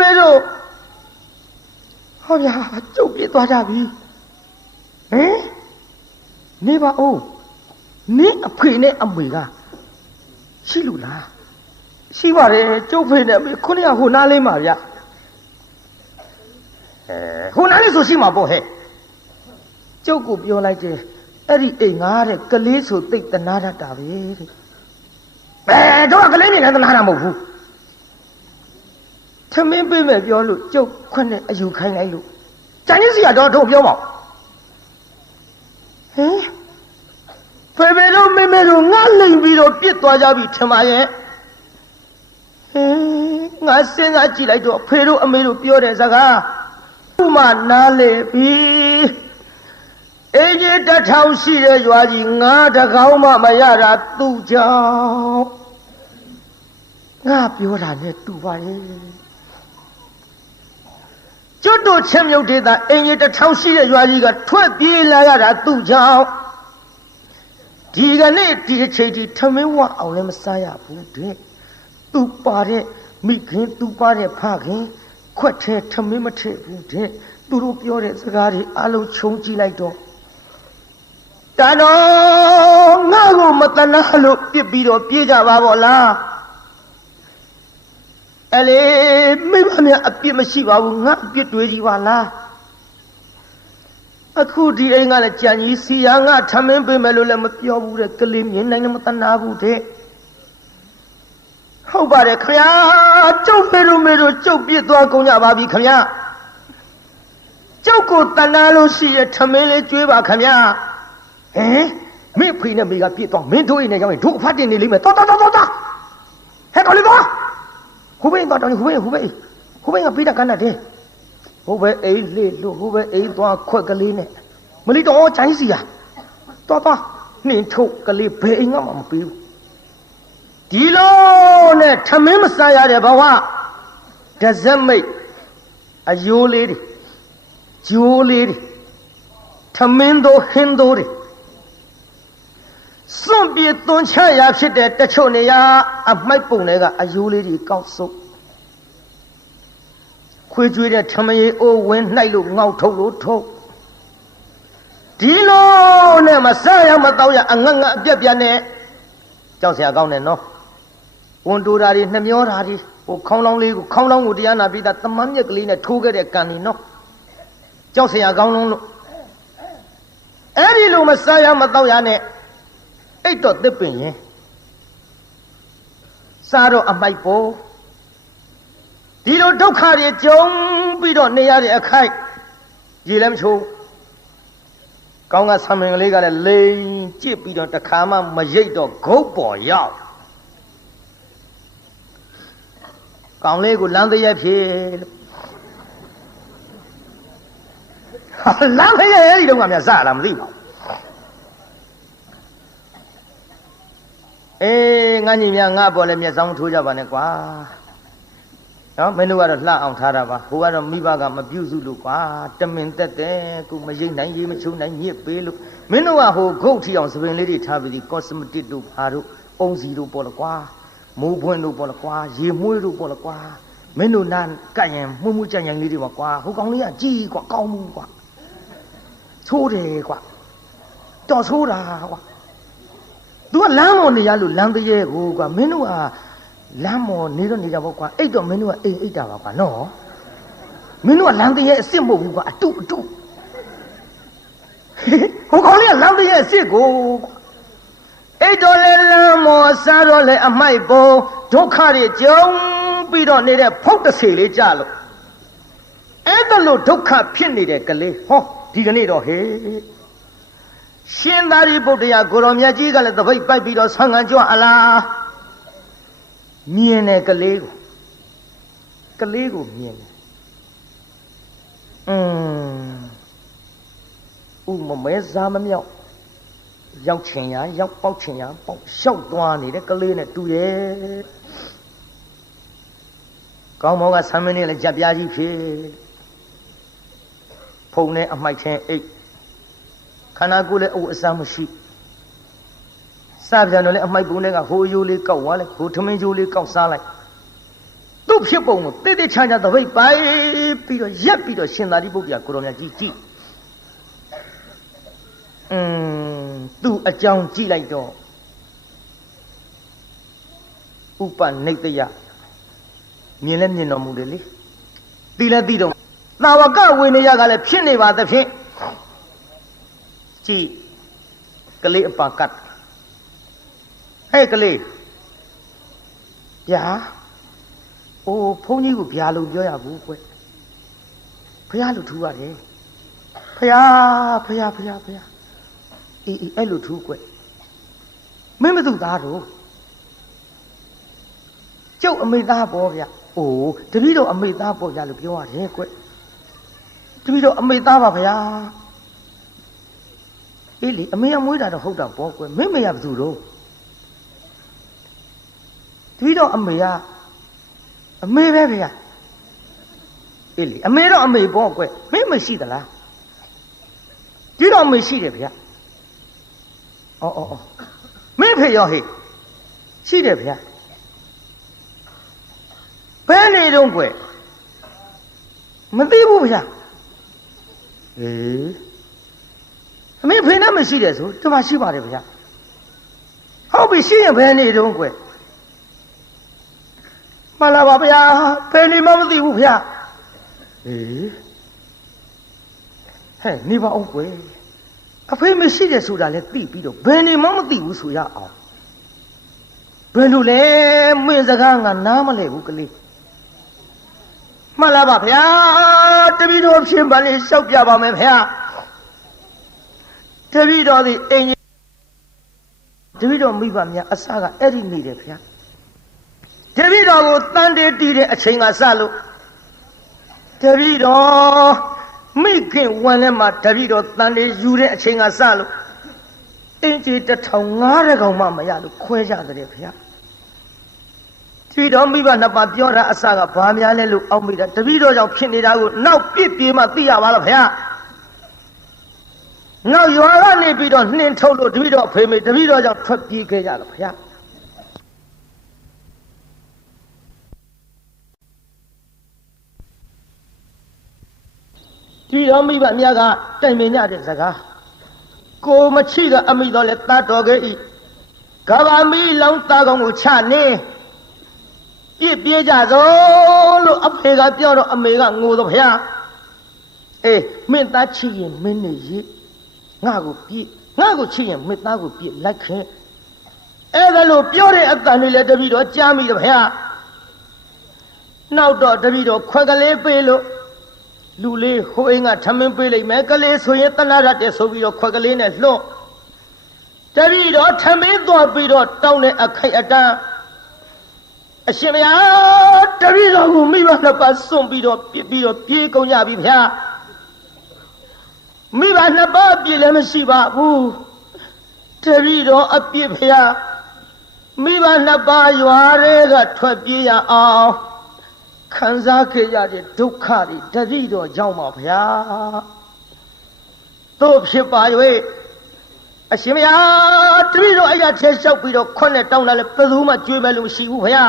ဖေတို့ဟောဗျာကျုပ်ပြေးသွားကြပြီဟင်နေပါဦးနင်းအဖေနဲ့အမေကရှိလို့လားရှိပါတယ်ကျုပ်ဖေနဲ့အမေခုနကဟိုနားလေးမှာဗျဟိုနားလေးဆိုရှိမှာပေါ့ဟဲ့ကျုပ်ကိုပြောလိုက်တယ်အဲ့ဒီအိမ်ငါတဲ့ကလေးဆိုသိတ်တနာတတ်တာပဲတဲ့တော့ကလေးမြင်လည်းတနာတာမဟုတ်ဘူးထမင်းပေးမယ်ပြောလို့ကျုပ်ခွနဲ့အယူခိုင်းလိုက်လို့ကြံကြီးစီကတော့တော့ပြောပါဟင်ဖေတို့မေမေတို့ငါလိမ်ပြီးတော့ပြစ်သွားကြပြီထင်ပါရဲ့ဟင်ငါစဉ်းစားကြည့်လိုက်တော့ဖေတို့အမေတို့ပြောတဲ့စကားဥမနားလေပြီအေးကြီးတစ်ထောင်ရှိတဲ့ရွာကြီးငါတကောင်းမှမရတာသူ့ကြောင့်ငါပြောတာနဲ့တူပါရဲ့ကျွတ်တို့ချင်းမြုပ်ဒေသအင်ကြီးတစ်ထောင်ရှိတဲ့ရွာကြီးကထွက်ပြေးလာရတာသူ့ကြောင့်ဒီကနေ့ဒီအချိန်ကြီးထမင်းဝအောင်လည်းမစားရဘူးတဲ့သူပါတဲ့မိခင်သူပါတဲ့ဖခင်ခွက်ထဲထမင်းမထည့်ဘူးတဲ့သူတို့ပြောတဲ့စကားတွေအလုံးခြုံကြည့်လိုက်တော့တတော် ငါ့ကိုမတနာလို့ပြစ်ပြီးတော့ပြေးကြပါဗောလားအလေမိဘများအပြစ်မရှိပါဘူးငါအပြစ်တွေးကြီးပါလားအခုဒီအိမ်ကလည်းကြံကြီးစီယာငါထမင်းပေးမယ်လို့လည်းမပြောဘူးတဲ့ကလေးမြင်နိုင်လည်းမတနာဘူးတဲ့ဟုတ်ပါတယ်ခင်ဗျာကျုပ်ဖေလို့မေတို့ကျုပ်ပြစ်သွားကုန်ကြပါပြီခင်ဗျာကျုပ်ကိုတနာလို့ရှိရထမင်းလေးကျွေးပါခင်ဗျာဟင်မင်းဖေနဲ့မေကပြစ်သွားမင်းတို့အိမ်နဲ့ကြောင်းရင်တို့အဖတ်တင်နေလိမ့်မယ်တော်ဟဲ့တော်လေးသွားဟိုဘင်းသွားတော်ဟိုဘင်းကပြီးတာကန်းတည်းဟိုဘဲအိမ်လေးလို့ဟိုဘဲအိမ်သွားခွက်ကလေးနဲ့မလီတော်ချိုင်းစီရတော်နှင်းထုတ်ကလေးဘယ်အိမ်ကမှမပြီးဘူးဒီလိုနဲ့ထမင်းမစားရတဲ့ဘဝဒဇက်မိတ်အယိုးလေးတွေဂျိုးလေးတွေထမင်းတို့ဟင်းတို့တွေစွန့်ပြေသွန်ချရာဖြစ်တဲ့တချို့နေရာအမိုက်ပုံတွေကအယိုးလေးတွေကောက်စုပ်ခွေးကျွေးတဲ့ထမရေအိုးဝင်းနှိုက်လို့ငေါက်ထုတ်လို့ထုတ်ဒီလိုနဲ့မစားရမတော့ရအငတ်ငတ်အပြက်ပြက်နဲ့ကြောက်စရာကောင်းတယ်နော်ဝန်တိုးတာတွေနှမျောတာတွေဟိုခေါင်းလောင်းလေးကိုခေါင်းလောင်းကိုတရားနာပြီးသားတမန်မြက်ကလေးနဲ့ထိုးခဲ့တဲ့ကံနေနော်ကြောက်စရာကောင်းလုံးလို့အဲ့ဒီလိုမစားရမတော့ရနဲ့အိတ်တော့သစ်ပင်ရင်စားတော့အမိုက်ပေါ်ဒီလိုဒုက္ခတွေကြုံပြီးတော့နေရတဲ့အခိုက်ရေလည်းမချိုးကောင်းကဆံမင်ကလေးကလည်းလိန်ကြည့်ပြီးတော့တခါမှမရိတ်တော့ဂုတ်ပေါ်ရောက်ကောင်းလေးကိုလမ်းတရက်ဖြစ်လို့လမ်းတရက်အဲ့ဒီတော့ကများစလာမသိပါဘူးအေးငါညီများငါပေါ်လဲမျက်စောင်းထိုးကြပါနဲ့ကွာနော်မင်းတို့ကတော့လှအောင်ထားတာပါဟိုကတော့မိဘကမပြုစုလို့ကွာတမင်တက်တယ်ကိုမရိတ်နိုင်ရေးမချိုးနိုင်ညစ်ပေးလို့မင်းတို့ကဟိုဂုတ်ထီအောင်စပင်လေးတွေထားပြီးဒီကော့စမတစ်တို့ဘာတို့အုံစီတို့ပေါ်了ကွာမိုးပွင့်တို့ပေါ်了ကွာရေမွှေးတို့ပေါ်了ကွာမင်းတို့နာကတ်ရင်မှုမှုကြံကြံလေးတွေပါကွာဟိုကောင်လေးကကြီးကွာကောင်းမှုကွာချိုးတယ်ကွာတော်ချိုးတာကွာသူကလမ်းပေါ်နေရလို့လမ်းတရေကိုကွာမင်းတို့ကလမ်းမော်နေတော့နေကြပေါ့ကွာအိတ်တော့မင်းတို့ကအိမ်အိတ်တာပါကွာနော်မင်းတို့ကလမ်းတရေအစ်စ်မဟုတ်ဘူးကွာအတုဟိုကောင်လေးကလမ်းတရေအစ်စ်ကိုအိတ်တော်လေလမ်းမော်စားတော့လေအမိုက်ပုံဒုက္ခတွေကြုံပြီးတော့နေတဲ့ဖုတ်တဆေလေးကြလို့အဲ့ဒါလို့ဒုက္ခဖြစ်နေတဲ့ကလေးဟောဒီကနေ့တော့ဟေးရှင်သာရိပုတ္တရာကိုရောမြတ်ကြီးကလည်းတပိတ်ပိုက်ပြီးတော့ဆံငံကြွအလားမြင်တယ်ကလေးကိုမြင်တယ်ဥမမဲစားမမြောက်ရောက်ချင်ရရောက်ပေါက်ချင်ရပေါက်လျှောက်သွားနေတဲ့ကလေးနဲ့တူရဲ့ကောင်းမောကဆံမင်းနဲ့လည်းကြက်ပြားကြီးဖြစ်ဖုံနဲ့အမိုက်ထဲအိတ်ခန္ဓာကိုယ်လည်းအဝတ်အစားမရှိစပြန်တော့လည်းအမိုက်ပုံတွေကဟိုယိုးလေးကောက်သွားလိုက်ဟိုထမင်းယိုးလေးကောက်စားလိုက်သူ့ဖြစ်ပုံကိုတိတ်တိတ်ချာချာသပိတ်ပိုက်ပြီးတော့ရက်ပြီးတော့ရှင်သာရိပုတ္တရာကိုရောမြတ်ကြီးကြည့်သူ့အကြောင်းကြည့်လိုက်တော့ဥပနိတယမြင်လဲမြင်တော်မူတယ်လေသိလဲသိတော့သာဝကဝိနည်းကလည်းဖြစ်နေပါသဖြင့်ကြည့်ကလေးအပါကတ်ဟဲ့ကလေးဗျာအိုးဘုန်းကြီးကိုဗျာလို့ပြောရဘူးကွဖះလို့ထူရတယ်ဖះအေးအဲ့လိုထူကွမင်းမသူသားတော့ကျုပ်အမေသားပေါ့ဗျအိုးတပည့်တော်အမေသားပေါ့ဗျာလို့ပြောရတယ်ကွတပည့်တော်အမေသားပါဗျာအေးလေအမေကမွေးတာတော့ဟုတ်တာပေါ့ကွမင်းမေကဘယ်သူတော့တပည့်တော်အမေကအမေပဲဗျာအေးလေအမေတော့အမေပေါ့ကွမင်းမရှိသလားဒီတော့အမေရှိတယ်ဗျာအော်မင်းဖေရောဟေ့ရှိတယ်ဗျာဘယ်နေတော့ကွမသိဘူးဗျာအမေဖေနဲ့မရှိတယ်ဆိုဒီမှာရှိပါတယ်ဗျာ မရှိရင်ဘယ်နေတုံးကွယ်မှန်လားပါဗျာဘယ်နေမှမသိဘူးဗျာအေးဟဲ့နေပါအောင်ကွယ်အဖေမရှိတယ်ဆိုတာလည်းသိပြီးတော့ဘယ်နေမှမသိဘူးဆိုရအောင်ဘယ်လိုလဲမင်းစကားငါနားမလဲဘူးကလေးမှန်လားပါဗျာတပည့်တော်ဖြစ်ပါလေရှောက်ပြပါမယ်ဗျာတပည့်တော်ဒီအိမ်တပည့်တော်မိဘများအစကအဲ့ဒီနေတယ်ဗျာတပည့်တော်ကိုတန်တေးတီးတဲ့အချိန်ကစလို့တပည့်တော်မိခင်ဝန်ထဲမှာတပည့်တော်တန်တေးယူတဲ့အချိန်ကစလို့အင်းကြီး1500ကောင်မှမရလို့ခွဲကြတယ်ဗျာတပည့်တော်မိဘနှစ်ပါးပြောတာအစကဘာများလဲလို့အောက်မိတာတပည့်တော်ကြောင့်ဖြစ်နေတာကိုနောက်ပြစ်ပြေးမှသိရပါလားဗျာနောက်ရွာကနေပြီးတော့နှင်းထုတ်လို့တပည့်တော်ဖေမေတပည့်တော်ကြောင့်ထွက်ပြေးခဲ့ကြတယ်ဗျာတပည့်တော်မိဘများကတိုင်ပင်ကြတဲ့စကားကိုမချိကအမိတော်လဲတတ်တော်ခဲ့ဤကဘာမီလောင်းသားကောင်ကိုချနေပြစ်ပြေးကြသောလို့အဖေကပြောတော့အမေကငိုတော့ဗျာအေးမင်းသားချိရင်မင်းနေရငါကိုပြစ်ငါကိုချိရင်မင်းသားကိုပြစ်လိုက်ခင်အဲ့ဒါလို့ပြောတဲ့အတန်လေးလည်းတပည့်တော်ကြားမိတယ်ဗျာနောက်တော့တပည့်တော်ခွက်ကလေးပေးလို့လူလေးဟိုအိမ်ကထမင်းပေးလိုက်မယ်ကလေးဆိုရင်တနာရတဲ့ဆိုပြီးတော့ခွက်ကလေးနဲ့လွှတ်တပည့်တော်ထမင်းသွားပြီးတော့တောင်းတဲ့အခိုက်အတန်းအရှင်မယားတပည့်တော်ကိုမိဘနှစ်ပါးစွန့်ပြီးတော့ပြစ်ပြီးတော့ပြေးကုန်ကြပြီဗျာမိဘနှစ်ပါးပြေးလည်းမရှိပါဘူးတပည့်တော်အပြစ်ဗျာမိဘနှစ်ပါးရွာတွေကထွက်ပြေးရအောင်ခံစားခဲ့ရတဲ့ဒုက္ခတွေတပည့်တော်ကြောင့်ပါဗျာတို့ဖြစ်ပါ၍အရှင်မယားတပည့်တော်အဲ့ရထဲလျှောက်ပြီးတော့ခွနဲ့တောင်းလာလဲဘယ်သူမှကြွေးမဲ့လို့မရှိဘူးဗျာ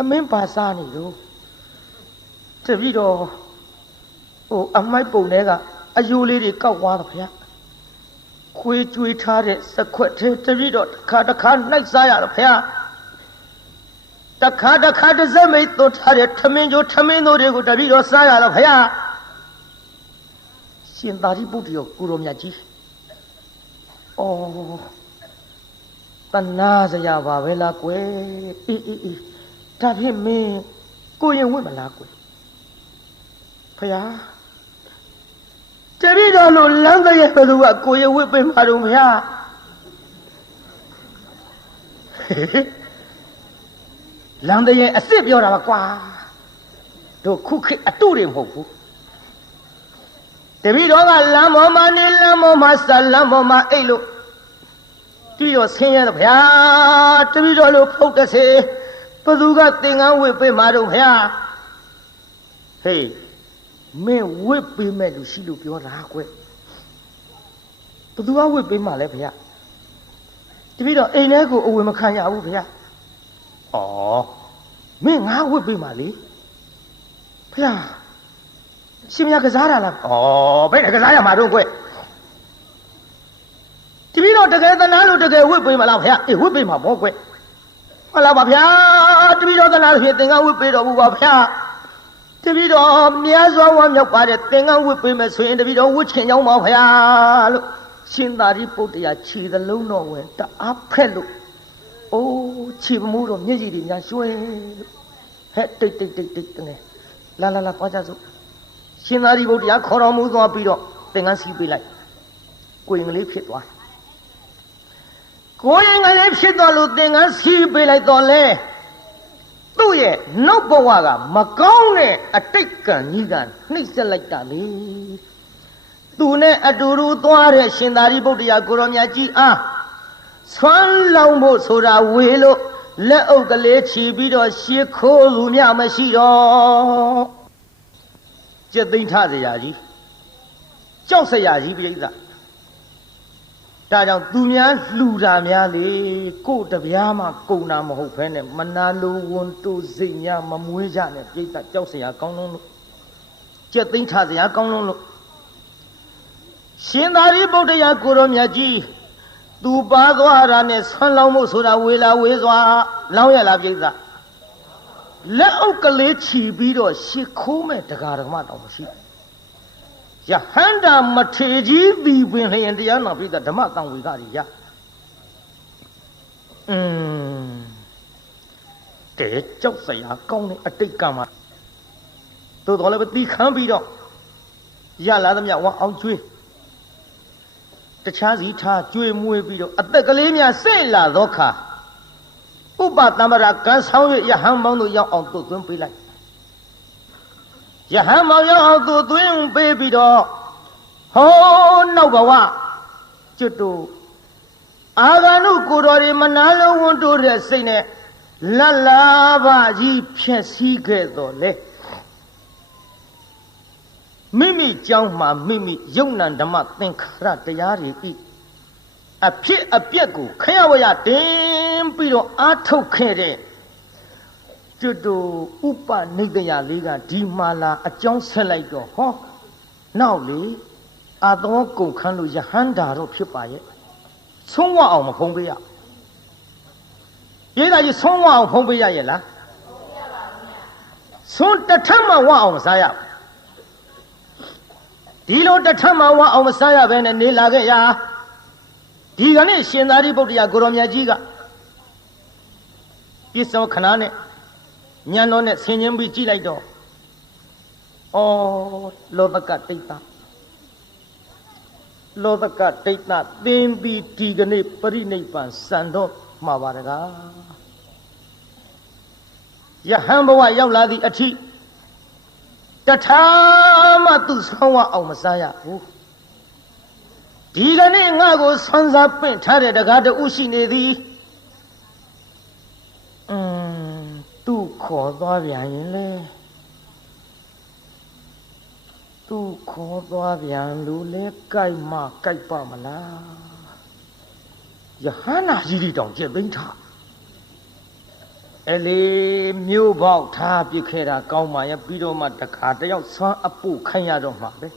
အမင်းပါစားနေတော့တပည့်တော်ဟိုအမိုက်ပုံထဲကအယိုးလေးတွေကောက်သွားတော့ဗျာခွေးကြွေးထားတဲ့စခွက်ထဲတပည့်တော်တစ်ခါနှိုက်စားရတော့ဗျာတခါတစ်စက်မိတ်သွတ်ထားတဲ့ထမင်းကျိုးထမင်းတို့တွေကိုတပည့်တော်စားရတော့ဗျာရှင်သာရိပုတ္တရာကိုရောမြတ်ကြီးအော်တနာစရာပါပဲလားကွယ်အေးဒါဖြင့်မင်းကိုရင်ဝင့်မလားကွယ်ဖယားတပည့်တော်လို့လမ်းတရဲ့ဘသူကကိုရင်ဝင့်ပေးမှာတော့ဖယားလမ်းတရဲ့အစ်စ်ပြောတာပါကွာတို့ခုခေတ်အတုတွေမဟုတ်ဘူးတပည့်တော်ကလမ်းပေါ်မှာနေလမ်းပေါ်မှာဆက်လမ်းပေါ်မှာအိတ်လို့တွေ့ရဆင်းရဲတော့ဗျာတပည့်တော်လို့ဖုတ်တစေဘသူကသင်္ကန်းဝစ်ပေးမှာတော့ဗျာဟေးမင်းဝစ်ပေးမဲ့လူရှိလို့ပြောတာကွယ်ဘသူကဝစ်ပေးမှာလဲဗျာတပည့်တော်အိမ်ထဲကိုအဝင်မခံရဘူးဗျာဩမင်းငါဝစ်ပေးမှာလေဗျာရှင်မကစားတာလားဩဘယ်နဲ့ကစားရမှာတော့ကွယ်တပည့်တော်တကယ်သနာလို့တကယ်ဝစ်ပေးမလားဗျာအေးဝစ်ပေးမှာပေါ့ကွယ်ဟုတ်လားပါဗျာတပည့်တော်သနာလို့ဖြင့်သင်္ကန်းဝစ်ပေးတော်မူပါဗျာတပည့်တော်များစွာဝမ်းမြောက်ပါတဲ့သင်္ကန်းဝစ်ပေးမယ်ဆိုရင်တပည့်တော်ဝစ်ချင်ကြောင်းပါဗျာလို့ရှင်သာရိပုတ္တရာခြေသလုံးတော်ဝင်တအားဖက်လို့အိုးခြေမမိုးတော်မျက်ရည်တွေညာရွှဲလို့ဟဲ့တိတ်တည်းလာသွားကြစို့ရှင်သာရိပုတ္တရာခေါ်တော်မူသွားပြီးတော့သင်္ကန်းစီးပေးလိုက်ကိုရင်ကလေးဖြစ်သွားကိုရင်ကလေးဖြစ်သွားလို့သင်္ကန်းစီးပေးလိုက်တော့လေသူ့ရဲ့နောက်ဘဝကမကောင်းတဲ့အတိတ်ကံကြီးကနှိမ့်ဆက်လိုက်တာလေသူနဲ့အတူတူသွားတဲ့ရှင်သာရိပုတ္တရာကိုရောမြတ်ကြီးအားဆွမ်းလောင်းဖို့ဆိုတာဝေလို့လက်အုပ်ကလေးချီပြီးတော့ရှေးခိုးလူမြမရှိတော့ကျက်သိမ်းထစရာကြီးကြောက်စရာကြီးပြိဿဒါကြောင့်သူများလှူတာများလေကို့တပြားမှကုံတာမဟုတ်ဘဲနဲ့မနာလိုဝန်တိုစိတ်များမမွေးကြနဲ့ပြိဿကြောက်စရာကောင်းလုံးလို့ကျက်သိမ်းထစရာကောင်းလုံးလို့ရှင်သာရိပုတ္တရာကိုရောမြတ်ကြီး သူပါသွားတာနဲ့ဆွမ်းလောင်းမှုဆိုတာဝေလာဝေးစွာလောင်းရလားပြိဿလက်အုပ်ကလေးချီပြီးတော့ရှ िख ိုးမဲ့တရားဓမ္မတော်မရှိယဟန္တာမထေကြီးသည်ပင်လျင်တရားနာပြိဿဓမ္မတန်ဝေကကြီးရကဲကြောက်စရာကောင်းတဲ့အတိတ်ကမှာသို့တော်လည်းပဲတီးခမ်းပြီးတော့ရလာသမျှဝမ်းအောင်ကျွေးတခြားစီထားကျွေးမွေးပြီးတော့အသက်ကလေးများစိတ်လာသောခါဥပတမ္ပရာကံဆောင်ရယဟန်ပေါင်းတို့ရောက်အောင်သွတ်သွင်းပေးလိုက်ယဟန်ပေါင်းရောက်အောင်သွတ်သွင်းပေးပြီးတော့ဟောနောက်ဘဝကျွတ်တို့အာဂန္ဓုကိုတော်တွေမနာလုံးဝန်တို့တဲ့စိတ်နဲ့လတ်လာပါကြီးဖြက်စီးခဲ့တော့လေမိမိကြောင်းမှာမိမိယုံနံဓမ္မသင်္ခါရတရားတွေဤအဖြစ်အပျက်ကိုခရဝရတင်ပြီးတော့အာထုတ်ခဲ့တဲ့ကျွတ်တို့ဥပနိဒယလေးကဒီမာလာအကြောင်းဆက်လိုက်တော့ဟောနောက်လေအာသောကုန်ခန်းလို့ယဟန္တာတော့ဖြစ်ပါရဲ့ဆုံးဝအောင်မဖုံးပေးရရေးသားကြီးဆုံးဝအောင်ဖုံးပေးရရဲ့လားဆုံးတထမဝအောင်မစားရဒီလိုတထမဝအောင်မစားရဘဲနဲ့နေလာခဲ့ရဒီကနေ့ရှင်သာရိပုတ္တရာကိုရောမြတ်ကြီးကပြစ္ဆောခဏနဲ့ညံတော်နဲ့ဆင်ញင်းပြီးကြည့်လိုက်တော့ဩလောဘကတိတ်တာလောဘကတိတ်တာသင်ပြီးဒီကနေ့ပရိနိဗ္ဗာန်စံတော့မှာပါတကားယဟန်ဘဝရောက်လာသည့်အထိတထာမှသူဆောင်းဝအောင်မစားရဘူးဒီကနေ့ငါ့ကိုဆွမ်းစားပင့်ထားတဲ့တကားတူရှိနေသည်သူခေါ်သွားပြန်ရင်လေသူခေါ်သွားပြန်လူလဲကြိုက်မှကြိုက်ပါမလားယဟန္တာကြီးတောင်ကျက်သိမ်းထားအဲ့လေမြို့ပေါက်ထားပြစ်ခဲ့တာကောင်းပါရဲ့ပြီးတော့မှတခါတယောက်ဆွမ်းအပုခိုင်းရတော့မှာပဲ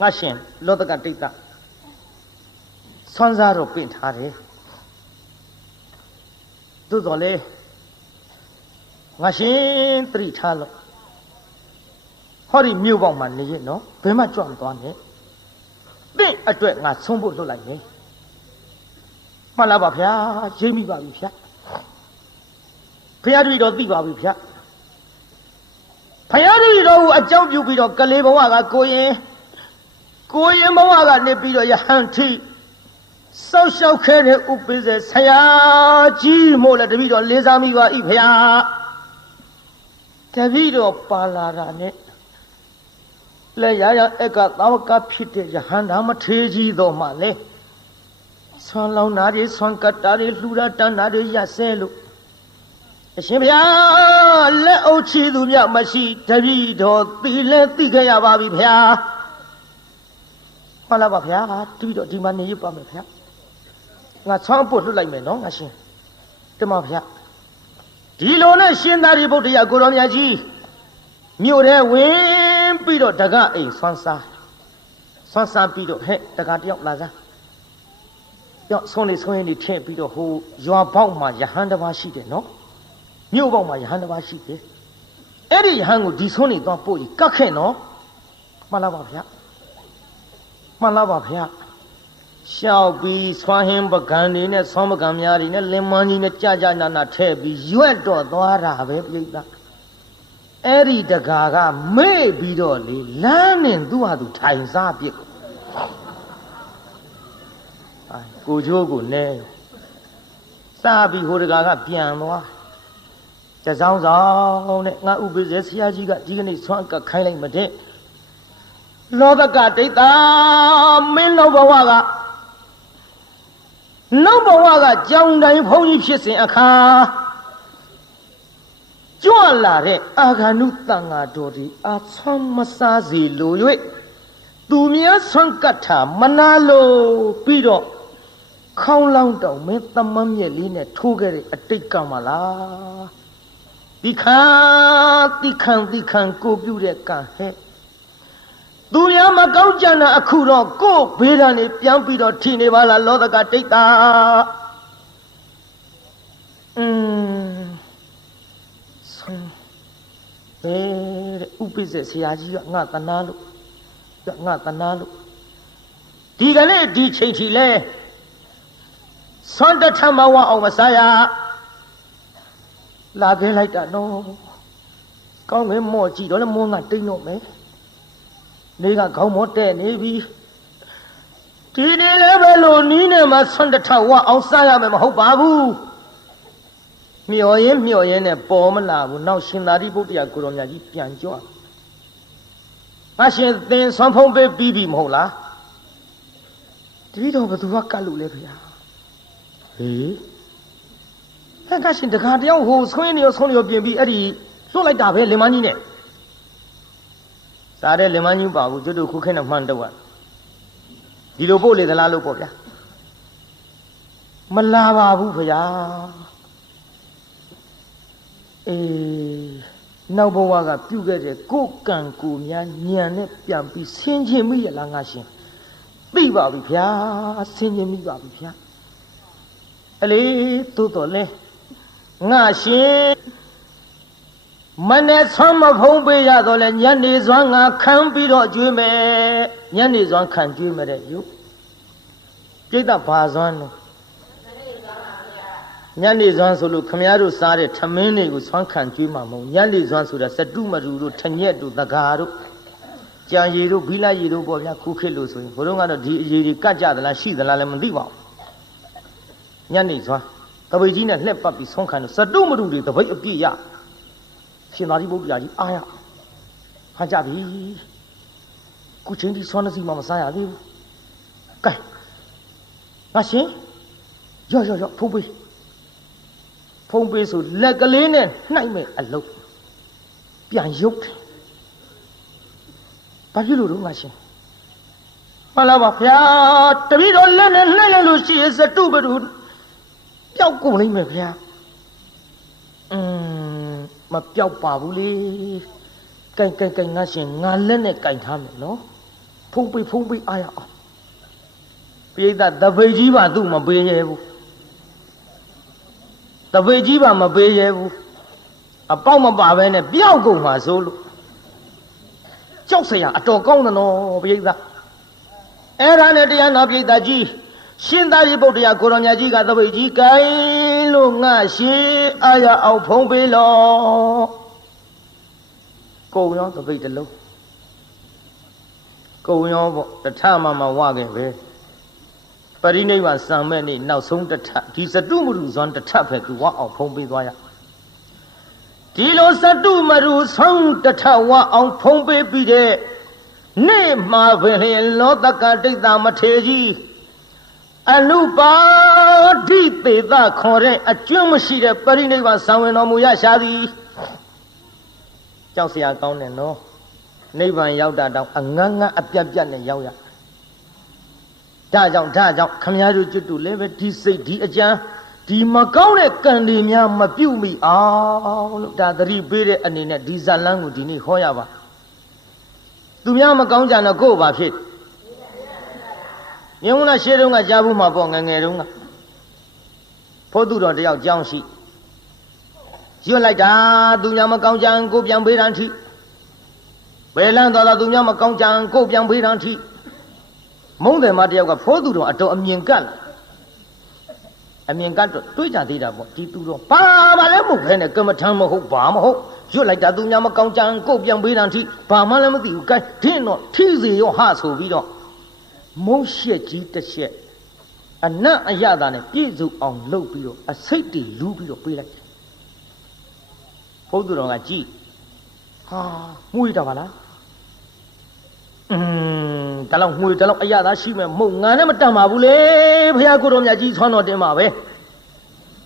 ငါရှင်လောတကတိတ်တာဆွမ်းစားတော့ပင့်ထားတယ်သို့တော်လေငါရှင်သတိထားလို့ဟောဒီမြို့ပေါက်မှာနေရနော်ဘယ်မှကြွမသွားနဲ့သင်အတွက်ငါဆုံးဖို့လွတ်လိုက်မယ်မှန်လားပါဗျာရိပ်မိပါပြီဗျာဖရာတပည့်တော်သိပါပြီဗျာဖရာတပည့်တော်ကိုအကြောင်းပြုပြီးတော့ကလေးဘဝကကိုရင်ဘဝကနေပြီးတော့ယဟန်ထိစောက်ရှောက်ခဲ့တဲ့ဥပိ္ပဇေဆရာကြီးမို့လဲတပည့်တော်လေးစားမိပါ၏ဖရာတပည့်တော်ပါလာတာနဲ့လဲရရအကသာဝကဖြစ်တဲ့ယဟန္တာမထေကြီးတော်မှလဲဆွမ်းလောင်းနာတွေဆွမ်းကတ်တာတွေလှူတာတန်းတာတွေရဆဲလို့အရှင်ဘုရားလက်အုပ်ချီသူမြတ်မရှိတပည့်တော်သိလဲသိခဲ့ရပါပြီဗျာမှန်လားပါဗျာတပည့်တော်ဒီမှာနေရပါမယ်ဗျာငါဆွမ်းပုတ်လွတ်လိုက်မယ်နော်ငါရှင်တမဗျာဒီလိုနဲ့ရှင်သာရိပုတ္တရာကိုရောမြတ်ကြီးမြို့ထဲဝင်ပြီးတော့တကအိမ်ဆွမ်းစားပြီးတော့ဟဲ့တကတယောက်လာစားကြောက်ဆုံးနေဆုံးရင်နေထည့်ပြီးတော့ဟိုရွာပေါက်မှာယဟန်တစ်ပါးရှိတယ်နော်မြို့ပေါက်မှာယဟန်တစ်ပါးရှိတယ်အဲ့ဒီယဟန်ကိုဒီဆုံးနေသွားပို့ကြီးကတ်ခဲ့နော်မှန်လားပါဗျာမှန်လားပါဗျာရှောက်ပြီးဆွမ်းဟင်းပကံနေနဲ့ဆွမ်းပကံများတွေနဲ့လင်မန်းကြီးနဲ့ကြာနာထည့်ပြီးရွက်တော့သွားတာပဲပြိဿအဲ့ဒီတကာကမေ့ပြီးတော့လေလမ်းနဲ့သူ့ဟာသူထိုင်စားပြစ်ကိုချိုးကိုလဲစားပြီးဟိုတကာကပြန်သွားတစောင်းဆောင်နဲ့ငါဥပိ္ပဇေဆရာကြီးကဒီကနေ့ဆွမ်းကခိုင်းလိုက်မတဲ့လောဘကဒိဋ္ဌာမင်းလောဘဝကကြောင်တိုင်းဖုံးကြီးဖြစ်စဉ်အခါကြွလာတဲ့အာဂန္ဓုတန်ဃာတော်ဒီအာဆွမ်းမစားစီလို၍သူများဆွမ်းကတ်တာမနာလို့ပြီးတော့ခေါင်းလောင်းတောင်မင်းသမမ်းမြက်လေးနဲ့ထိုးခဲ့တဲ့အတိတ်ကမလားဒီခံကိုပြုတဲ့ကံဟဲ့ သူများမကောင်းကြတာအခုတော့ကို့ဘေးဒဏ်နေပြန်ပြီးတော့ထိနေပါလားလောသကတိတ်တာဥပိ္ပဇဆရာကြီးကငါတနာလို့ဒီကနေ့ဒီချိန်ထိလဲဆွမ်းတထမဝအောင်မစားရလာခဲ့လိုက်တာနော်ကောင်းငယ်မော့ကြည့်တော့လဲမောငါတိတ်တော့မယ်နေကခေါင်းမောတဲ့နေပြီဒီနေ့လည်းပဲလို့နီးနေမှာဆွမ်းတထဝအောင်စားရမယ်မဟုတ်ပါဘူးမျော်ရင်နဲ့ပေါ်မလာဘူးနောက်ရှင်သာရိပုတ္တရာကိုရောင်မြတ်ကြီးပြန်ကြွငါရှင်သင်ဆွမ်းဖုံးပေးပြီးပြီမဟုတ်လားတတိတော်ဘသူကကတ်လို့လဲဗျာဟေးအဲ့ကရှင်တခါတယောက်ဟိုဆွင်းနေရောဆုံးနေရောပြင်ပြီးအဲ့ဒီလွတ်လိုက်တာပဲလင်မကြီးနဲ့စားတဲ့လင်မကြီးပါဘူးကျွတ်တို့ခုခဲနဲ့မှန်တော့ဒီလိုပို့လေသလားလို့ပေါ့ဗျာမလာပါဘူးဗျာနောက်ဘဝကပြုခဲ့တဲ့ကိုယ်ကံကိုယ်များညံနဲ့ပြန်ပြီးဆင်းခြင်းမိရလားငါရှင်သိပါပြီဗျာဆင်းခြင်းမိပါပြီဗျာအလေသို့တော်လဲငါရှင်မနဲ့ဆွမ်းမဖုံးပေးရတော့လဲညနေစွမ်းငါခံပြီးတော့ကျွေးမယ်ညနေစွမ်းခံကျွေးမယ်တဲ့ယူပြိတ္တဘာစွမ်းလို့ညနေစွမ်းဆိုလို့ခမည်းတော်စားတဲ့ထမင်းတွေကိုဆွမ်းခံကျွေးမှာမဟုတ်ညနေစွမ်းဆိုတာစတုမရူတို့ထညက်တို့တကာတို့ကြံရည်တို့ဘီလာရည်တို့ပေါ့ဗျာခုခေတ်လို့ဆိုရင်ဘုရားကတော့ဒီအရည်တွေကတ်ကြသလားရှိသလားလည်းမသိပါဘူးညနေစွမ်းတပိတ်ကြီးနဲ့လှက်ပတ်ပြီးဆွမ်းခံလို့စတုမရူတွေတပိတ်အပြည့်ရရှင်သာရိပုတ္တရာကြီးအားရဖမ်းကြပြီခုချင်းဒီဆွမ်းစီမှမစားရသေးဘူးကဲငါရှင်ရော့ဖုံးပေးဆိုလက်ကလေးနဲ့နှိုက်မဲ့အလုပ်ပြန်ရုပ်တယ်ဘာဖြစ်လို့တော့ငါရှင်မလာပါဗျာတပည့်တော်လက်နဲ့နှိုက်လိုက်လို့ရှိရင်စတုပတုပျောက်ကုန်လိမ့်မယ်ဗျာမပျောက်ပါဘူးလေကဲငါရှင်ငါလက်နဲ့ကင်ထားမယ်နော်ဖုံးပေးအားရအောင်ပိဋကတပိတ်ကြီးပါသူ့မပေးရဲဘူးတပိတ်ကြီးပါမပေးရဲဘူးအပေါက်မပါပဲနဲ့ပျောက်ကုန်မှာဆိုလို့ကြောက်စရာအတော်ကောင်းတယ်နော်ပိဋကအဲ့ဒါနဲ့တရားနာပိဋကကြီးရှင်သာရိပုတ္တရာကိုရောင်မြတ်ကြီးကတပိတ်ကြီးကင်လို့ငါရှင်အားရအောင်ဖုံးပေးလို့ကိုရောတပိတ်တလုံးကိုရောပေါ့တထမဝခဲ့ပဲပရိနိဗ္ဗာန်စံမဲ့နေ့နောက်ဆုံးတထဒီစတုမရူဇွန်တထပဲသူဝအောင်ဖုံးပေးသွားရဒီလိုစတုမရူဆုံးတထဝအောင်ဖုံးပေးပြီးတဲ့နေ့မှာပဲလောတကဒိဋ္ဌမထေကြီးအနုပါဒိပေသခေါ်တဲ့အကျွမ်းမရှိတဲ့ပရိနိဗ္ဗာန်ဆံဝင်တော်မူရရှာသည်ကြောက်စရာကောင်းတယ်နော်နိဗ္ဗာန်ရောက်တာတောင်အငန်းအပြတ်နဲ့ရောက်ရဒါကြောင့်ခမည်းတော်ကျွတ်တူလည်းပဲဒီစိတ်ဒီအကြံဒီမကောင်းတဲ့ကံတွေများမပြုတ်မိအောင်လို့ဒါသတိပေးတဲ့အနေနဲ့ဒီဇာလန်းကိုဒီနေ့ဟောရပါသူများမကောင်းကြတော့ကို့ဘာဖြစ်မြုံလာရှေ့တုန်းကကြားဘူးမှာပေါ့ငငယ်တုန်းကဖို့သူတော်တယောက်ကြောင်းရှိရွတ်လိုက်တာသူများမကောင်းကြကိုပြန်ပေးတာထိဘယ်လန်းသွားတာသူများမကောင်းကြကိုပြန်ပေးတာထိမုန်းတယ်မတယောက်ကဖိုးသူတော်အတော်အမြင်ကတ်လာအမြင်ကတ်တော့တွေးကြသေးတာပေါ့ဒီသူတော်ဘာလဲမဟုတ်ခဲနဲ့ကမ္မထမ်းမဟုတ်ဘာမဟုတ်ရွတ်လိုက်တာသူများမကောင်းကြကိုပြန်ပေးတာထိဘာမှလည်းမသိဘူးကဲဒင်းတော့ထိစီရောဟဆိုပြီးတော့မုန်းရှက်ကြီးတစ်ချက်အနတ်အရသာနဲ့ပြည့်စုံအောင်လုပ်ပြီးတော့အစိတ်တွေလူးပြီးတော့ပေးလိုက်ဘုသူတော်ကကြည်ဟာမှုရတာပါလားဒါလောက်ငွေဒါလောက်အရသာရှိမဲ့မဟုတ်ငါနဲ့မတန်ပါဘူးလေဘုရားကိုတော်မြတ်ကြီးဆွမ်းတော်တင်ပါပဲ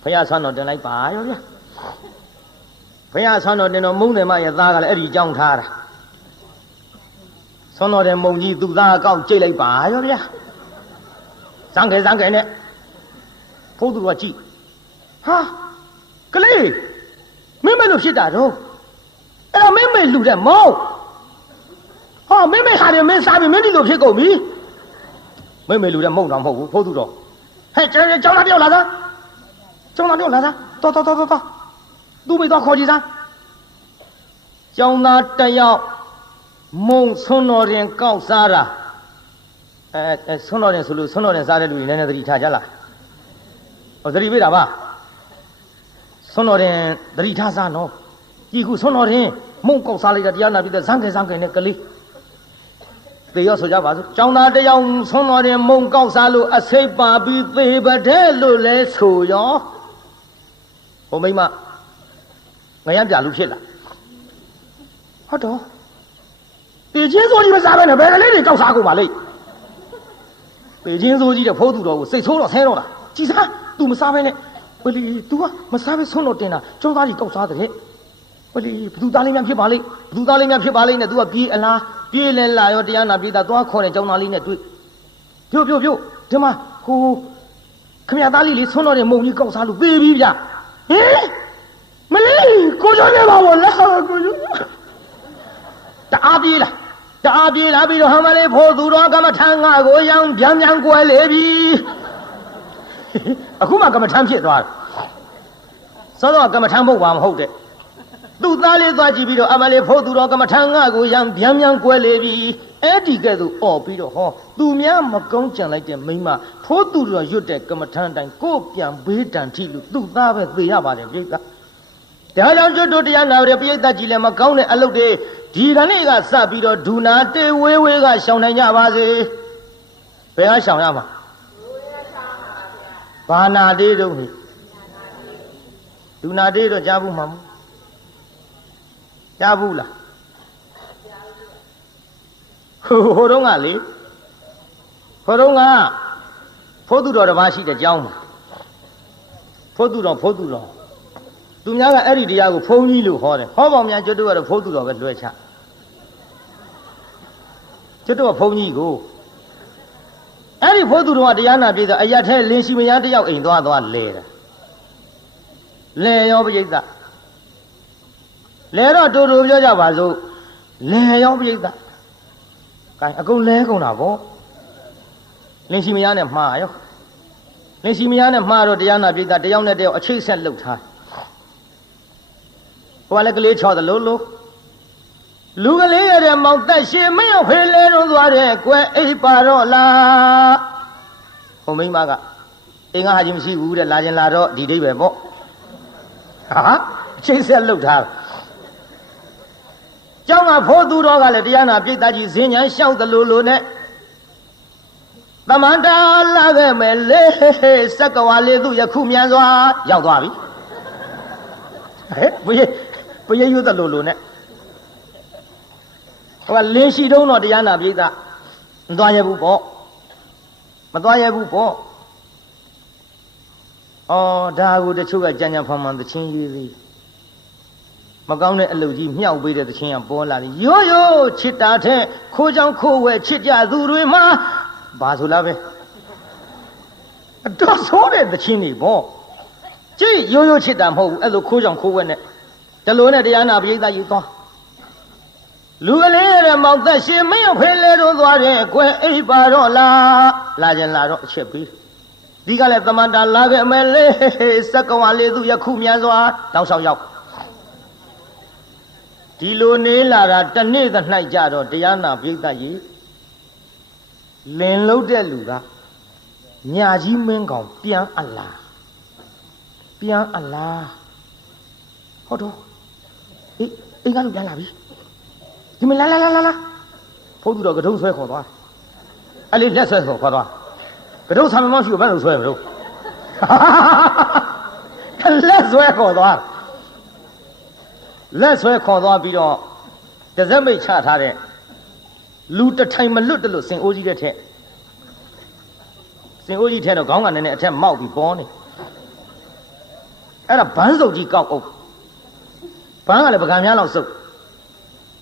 ဘုရားဆွမ်းတော်တင်လိုက်ပါရောဗျာဘုရားဆွမ်းတော်တင်တော်မုန်းတယ်မရဲ့သားကလည်းအဲ့ဒီကြောင်းထားတာဆွမ်းတော်တဲ့မုံကြီးသူ့သားအကောက်ကြိတ်လိုက်ပါရောဗျာဇန်ခဲနဲ့ဘုသူတော်ကြည်ဟာကလေးမင်းမလို့ဖြစ်တာတော့အဲ့ဒါမင်းမေလူတဲ့မော哈，妹妹喊的没啥，妹你都撇狗米。妹妹留在梦上后头着，嘿，这叫他掉来的，叫他掉来的，到，都没到考级上，叫那这要梦村老人搞啥了？村老人啥的路人那这里查下了，我这里为啥吧？村老人这里查啥呢？一个村老人梦搞啥来着？第二那边的上开那个里。对要说家话，叫那这要从那的蒙高山路啊，谁把比对不的路来抽呀？我没嘛，我也别路去了。好的，北京手机的啥玩意儿？别个来的搞啥个嘛嘞？北京手机的跑多少？谁抽了才了的？几啥都没啥玩意？我哩都啊，没啥玩意从哪点啊？叫哪里搞啥的嘞？我哩不都打里面批把嘞？不都打里面批把嘞？那都要比啦。别人来要这样那别的多可能叫哪里呢？对，别，对吗？呼，看面大里里从那里某你搞啥路？baby 呀？哎，没嘞，过去的把我了，过去。打别了，别着他们来跑路上干嘛谈啊？我样边过来比，啊，干嘛干嘛谈别多？说到干嘛谈不完后的。都哪里抓起比着阿妈来跑路上干嘛谈啊？我样边过来比，哎，这个都哦比着好，都面没讲讲来点没嘛，跑路上有点干嘛谈但个边北站铁路都哪位这样把的别个，大家就都这样拿的别个几年嘛讲的阿路的，这个那个啥比着都拿的微个小男伢吧子，不要想呀嘛，把那的东西，都拿的都家不嘛。家不了，活动啊嘞，活动啊，跑多少的把戏在讲嘛，跑多少，都伢个爱里的伢个跑你路好的，好方面就都个跑多少个乱钱，就都个跑你个，爱里跑多少的伢那边的，哎呀，他联系没伢的要多少来的，来要不就的。来到多表家话说，来要不得，干阿公来公哪个？连西米亚呢骂哟，连西米亚呢骂着这样那别的，这样那这样七十六他，完了个来敲的路个来的毛带些没有回来中多的怪一把着啦，我没嘛个，应该还就西屋的拉进拉着地这边不，啊，七十六他。叫我跑多少个来？这样那别大几10年小的路呢？那么大那个没来，10个娃来都也苦面子啊，要多少？哎，不也有的路呢？我联系中了这样那别的，多也不报，没多也不报。哦，这个这秋个讲旁边的情谊。我讲的路基庙背的钱样拨来的，有七大天，可讲可为七家族人嘛，拔出来呗。这说的钱里不，这有七大铺，都可讲可为呢。这路呢，这样那边的有多，路来的毛子些没有回来多少人，怪一把着拉进拉着切背。你看来怎么着？那个没来，10个娃来都也苦面子啊，多少要？ဒီလိုနေလာတာတနေ့သ၌ကြတော့တရားနာပိဋကကြီးလင်လုံးတဲ့လူကညာကြီးမင်းကောင်ပြန်အလားဟုတ်တော့အေးအိမ်ကလူပြန်လာပြီဒီမလာဖုန်းသူတော့ကတုံးဆွဲခေါ်သွားအဲ့လေးလက်ဆွဲခေါ်သွားကတုံးဆံမမရှိဘူးဘယ်လိုဆွဲမလို့လက်ဆွဲခေါ်သွားလက်ဆွဲခေါ်သွားပြီးတော့တစက်မိတ်ချထားတဲ့လူတထိုင်မလွတ်တယ်လို့စင်အိုးကြီးတဲ့ထက်စင်အိုးကြီးထဲတော့ခေါင်းကနည်းနည်းအထက်မောက်ပြီးပေါ်နေအဲ့ဒါဘန်းစုပ်ကြီးကောက်အုပ်ဘန်းကလည်းပကံများလောက်စုပ်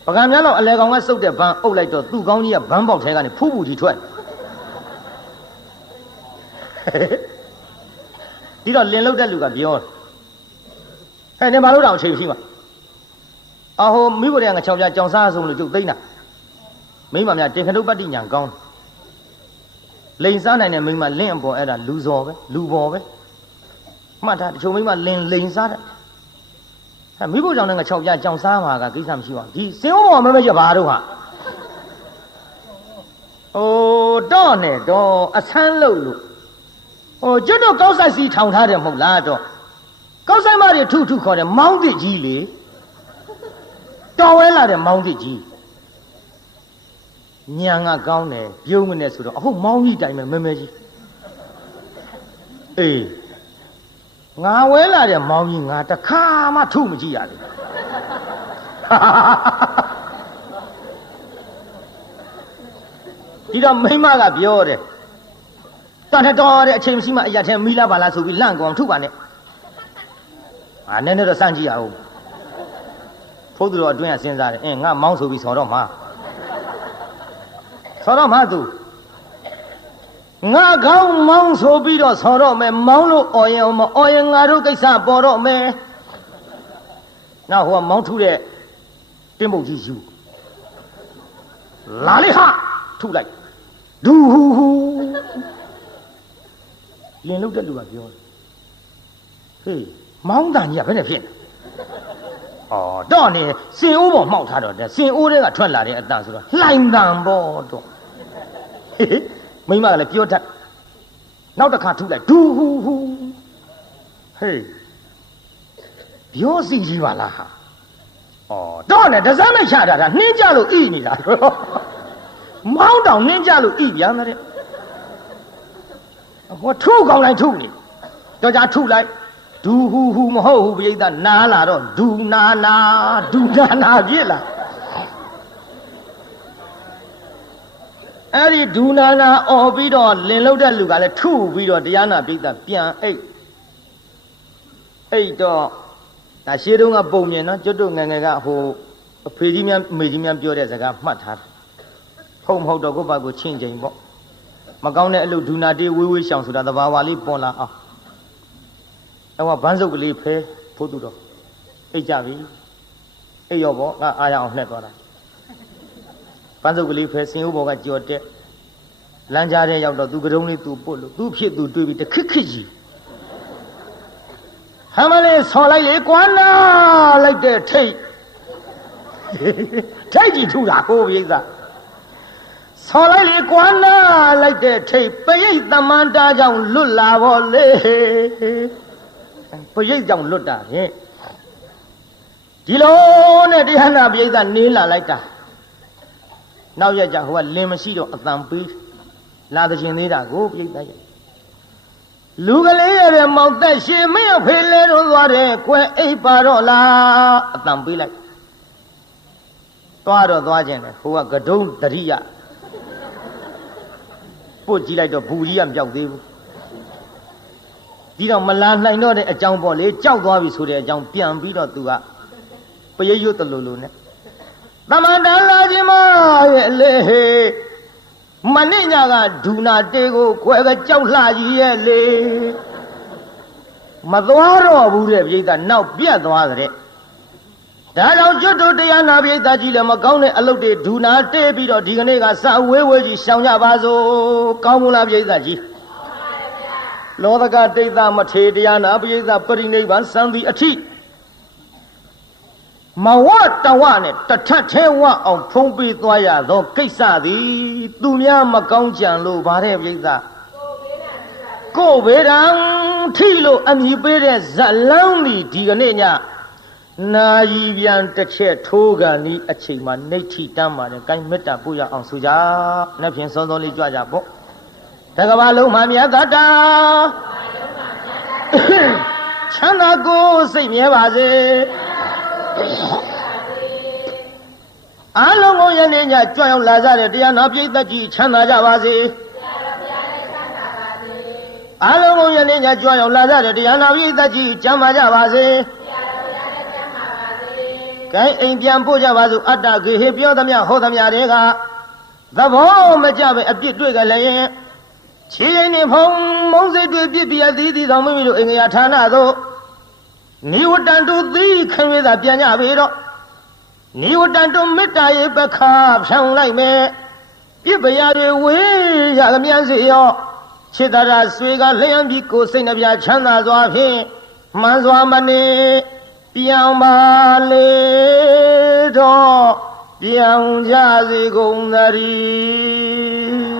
ပကံများလောက်အလဲကောင်ကစုပ်တဲ့ဘန်းအုပ်လိုက်တော့သူ့ခေါင်းကြီးကဘန်းပေါက်ထဲကနေဖူးကြီးထွက်ဒီတော့လင်လုတ်တဲ့လူကပြောဟဲ့နေမလို့တော့အချိန်ရှိမှာအဟိုမိဘတွေက6ပြကြောင်စားဆုံးလို့ကျုပ်သိမ့်တာ မိမများတင်ခတုပတ္တိညာကောင်းလိန်စားနိုင်တဲ့မိမလင့်အပေါ်အဲ့ဒါလူစော်ပဲလူပေါ်ပဲမှတ်ထားတချို့မိမလင်လိန်စားတယ်မိဖို့ကြောင့်လည်းငါ6ပြကြောင်စားမှာကကိစ္စမရှိပါဘူးဒီစင်ဝမောမမေရဘာတို့ဟာတော့နဲ့တော့အဆန်းလို့ကျွတ်တော့ကောက်ဆိုင်စီထောင်ထားတယ်မဟုတ်လားတော့ကောက်ဆိုင်မတွေထုခေါ်တယ်မောင်းသစ်ကြီးလေတော်ဝဲလာတဲ့မောင်းသစ်ကြီးညံကကောင်းတယ်ပြုံးမနဲ့ဆိုတော့အခုမောင်းကြီးတိုင်မဲ့မဲကြီးအေးငါဝဲလာတဲ့မောင်းကြီးငါတခါမှထုမကြည့်ရဘူးဒီတော့မိမကပြောတယ်တန်တော်တဲ့အချိန်မရှိမှအရက်ထဲမီးလာပါလားဆိုပြီးလန့်ကောင်ထုပါနဲ့နည်းနည်းတော့စမ်းကြည့်ရအောင်ဖိုးသူတော်အတွင်းကစဉ်းစားတယ်ငါမောင်းဆိုပြီးဆော်တော့မှာသူငါကောင်းမောင်းဆိုပြီးတော့ဆော်တော့မယ်မောင်းလို့အော်ရင်မအော်ရင်ငါတို့ကိစ္စပေါ်တော့မယ်နောက်ဟိုကမောင်းထုတဲ့တင်းပုတ်ကြီးယူလာလေဟာထုလိုက်ဒူဟူဟူလင်လုတ်တဲ့လူကပြောတယ်ဟေးမောင်းတန်ကြီးကဘယ်နဲ့ဖြစ်လဲတော့နေစင်အိုးပေါ်မှောက်ထားတော့တဲ့စင်အိုးတွေကထွက်လာတဲ့အတန်ဆိုတော့လှိုင်တန်ပေါ့တော့မိမကလည်းပြောတတ်နောက်တစ်ခါထုလိုက်ဒူဟူဟူဟေးပြောစီကြီးပါလားဟာတော့နေတစားနဲ့ချတာနှင်းကြလို့ဣနေတာမောင်းတောင်နှင်းကြလို့ဣပြန်တဲ့ဟောထုကောင်းလိုက်ထုနေတော့ကြထုလိုက်ဒူဟူဟူမဟုတ်ဘူးပြိဿနားလာတော့ဒူနာနာပြစ်လာအဲ့ဒီဒူနာနာអော်ပြီးတော့လင်လုတ်တဲ့လူကလည်းထုပြီးတော့တရားနာပြိဿပြန်အိတ်တော့ဒါရှေးတုန်းကပုံမြင်နော်ကျွတ်တို့ငငယ်ကဟိုအဖေကြီးများအမေကြီးများပြောတဲ့စကားမှတ်ထားတယ်ဟုတ်မဟုတ်တော့ကိုယ့်ဘာကိုချင်းချင်းပေါ့မကောင်းတဲ့အလုပ်ဒူနာတေးဝေးရှောင်ဆိုတာသဘာဝလေးပေါ်လာအောင်အဲ့ကဘန်းစုပ်ကလေးဖဲဖိုးသူတော့အိတ်ကြပြီအိတ်ရောပေါ့ငါအားရအောင်နှက်သွားတာဘန်းစုပ်ကလေးဖဲစင်ဦးဘော်ကကြော်တက်လမ်းကြားထဲရောက်တော့သူကတုံးလေးသူပုတ်လို့သူဖြစ်သူတွေးပြီးတခစ်ကြီးဟမ်းမလေးဆော်လိုက်လေကွာနာလိုက်တဲ့ထိတ်ကြီးထူတာကိုပြိဿဆော်လိုက်လေကွာနာလိုက်တဲ့ထိတ်ပရိတ်သမန္တာကြောင့်လွတ်လာဖို့လေပရိတ်ကြောင့်လွတ်တာဟဲ့ဒီလိုနဲ့တရားနာပရိတ်ကနေလာလိုက်တာနောက်ရကြဟိုကလင်မရှိတော့အတန်ပေးလာတဲ့ရှင်သေးတာကိုပရိတ်ရဲ့လူကလေးရဲ့မောင်သက်ရှင်မင်းအဖေလဲတော့သွားတယ်ကွယ်အိပ်ပါတော့လားအတန်ပေးလိုက်သွားခြင်းတယ်ဟိုကကဒုံတရိယပို့ကြည့်လိုက်တော့ဘူကြီးကမပြောက်သေးဘူးဒီတော့မလာနိုင်တော့တဲ့အကြောင်းပေါ့လေကြောက်သွားပြီဆိုတဲ့အကြောင်းပြန်ပြီးတော့သူကပရိတ်ရွတ်တလူလူနဲ့သမန္တလာခြင်းမရဲ့လေမနေ့ညကဒူနာတေးကိုခွဲကကြောက်လှကြီးရဲ့လေမသွားတော့ဘူးတဲ့ပြိဿနောက်ပြတ်သွားတဲ့ဒါကြောင့်ကျွတ်တို့တရားနာပြိဿကြီးလည်းမကောင်းတဲ့အလုပ်တွေဒူနာတေးပြီးတော့ဒီကနေ့ကစဝေးကြီးရှောင်ကြပါစို့ကောင်းမလားပြိဿကြီးလောကတိတ်သမထေတရားနာပြိဿပရိနိဗ္ဗာန်စံသည်အထိမဝတဝနဲ့တထထဲဝအောင်ဖုံးပေးသွားရသောကိစ္စသည်သူများမကောင်းကြံလို့ဗါတဲ့ပြိဿကိုဗေဒံထိလို့အမိပေးတဲ့ဇလန်းဒီဒီကနေ့ညနာယီပြန်တစ်ချက်ထိုးကန်ဤအချိန်မှာနှိဋ္ဌိတမ်းပါတယ်ကိုင်းမေတ္တာပို့ရအောင်ဆိုကြ။နှစ်ဖြင့်စောစောလေးကြွကြပေါ့။တကဘာလုံးမှမြတ်တာချမ်းသာကိုစိတ်မြဲပါစေ။အားလုံးကိုယနေ့ညကြွရောက်လာကြတဲ့တရားနာပိဋကကြီးချမ်းသာကြပါစေ။အားလုံးကိုယနေ့ညကြွရောက်လာကြတဲ့တရားနာပိဋကကြီးချမ်းသာကြပါစေ။ကိုင်းအိမ်ပြန်ပို့ကြပါစို့အတ္တကေဟေပြောသမျှဟောသမျှတွေကသဘောမကျပဲအပြစ်တွေ့ကြလည်းခြေရင်နေဖုံမုံစိတ်တွေ့ပြစ်ပြအသီးသီးသောမိမိတို့အင်္ဂယာဌာနသို့နိဝတ္တန်တုသီခံရတာပြန်ကြပြီတော့ နိဝတ္တံတုမေတ္တာရေပခါဖြောင်းလိုက်မယ်ပြစ်ပရာတွေဝေးရအမြန်စီရောခြေတရာဆွေကလျံပြီးကိုယ်စိတ်နှပြချမ်းသာစွာဖြင့်မှန်စွာမနေပြောင်းပါလေတော့ပြောင်းကြစေကုန်သတည်း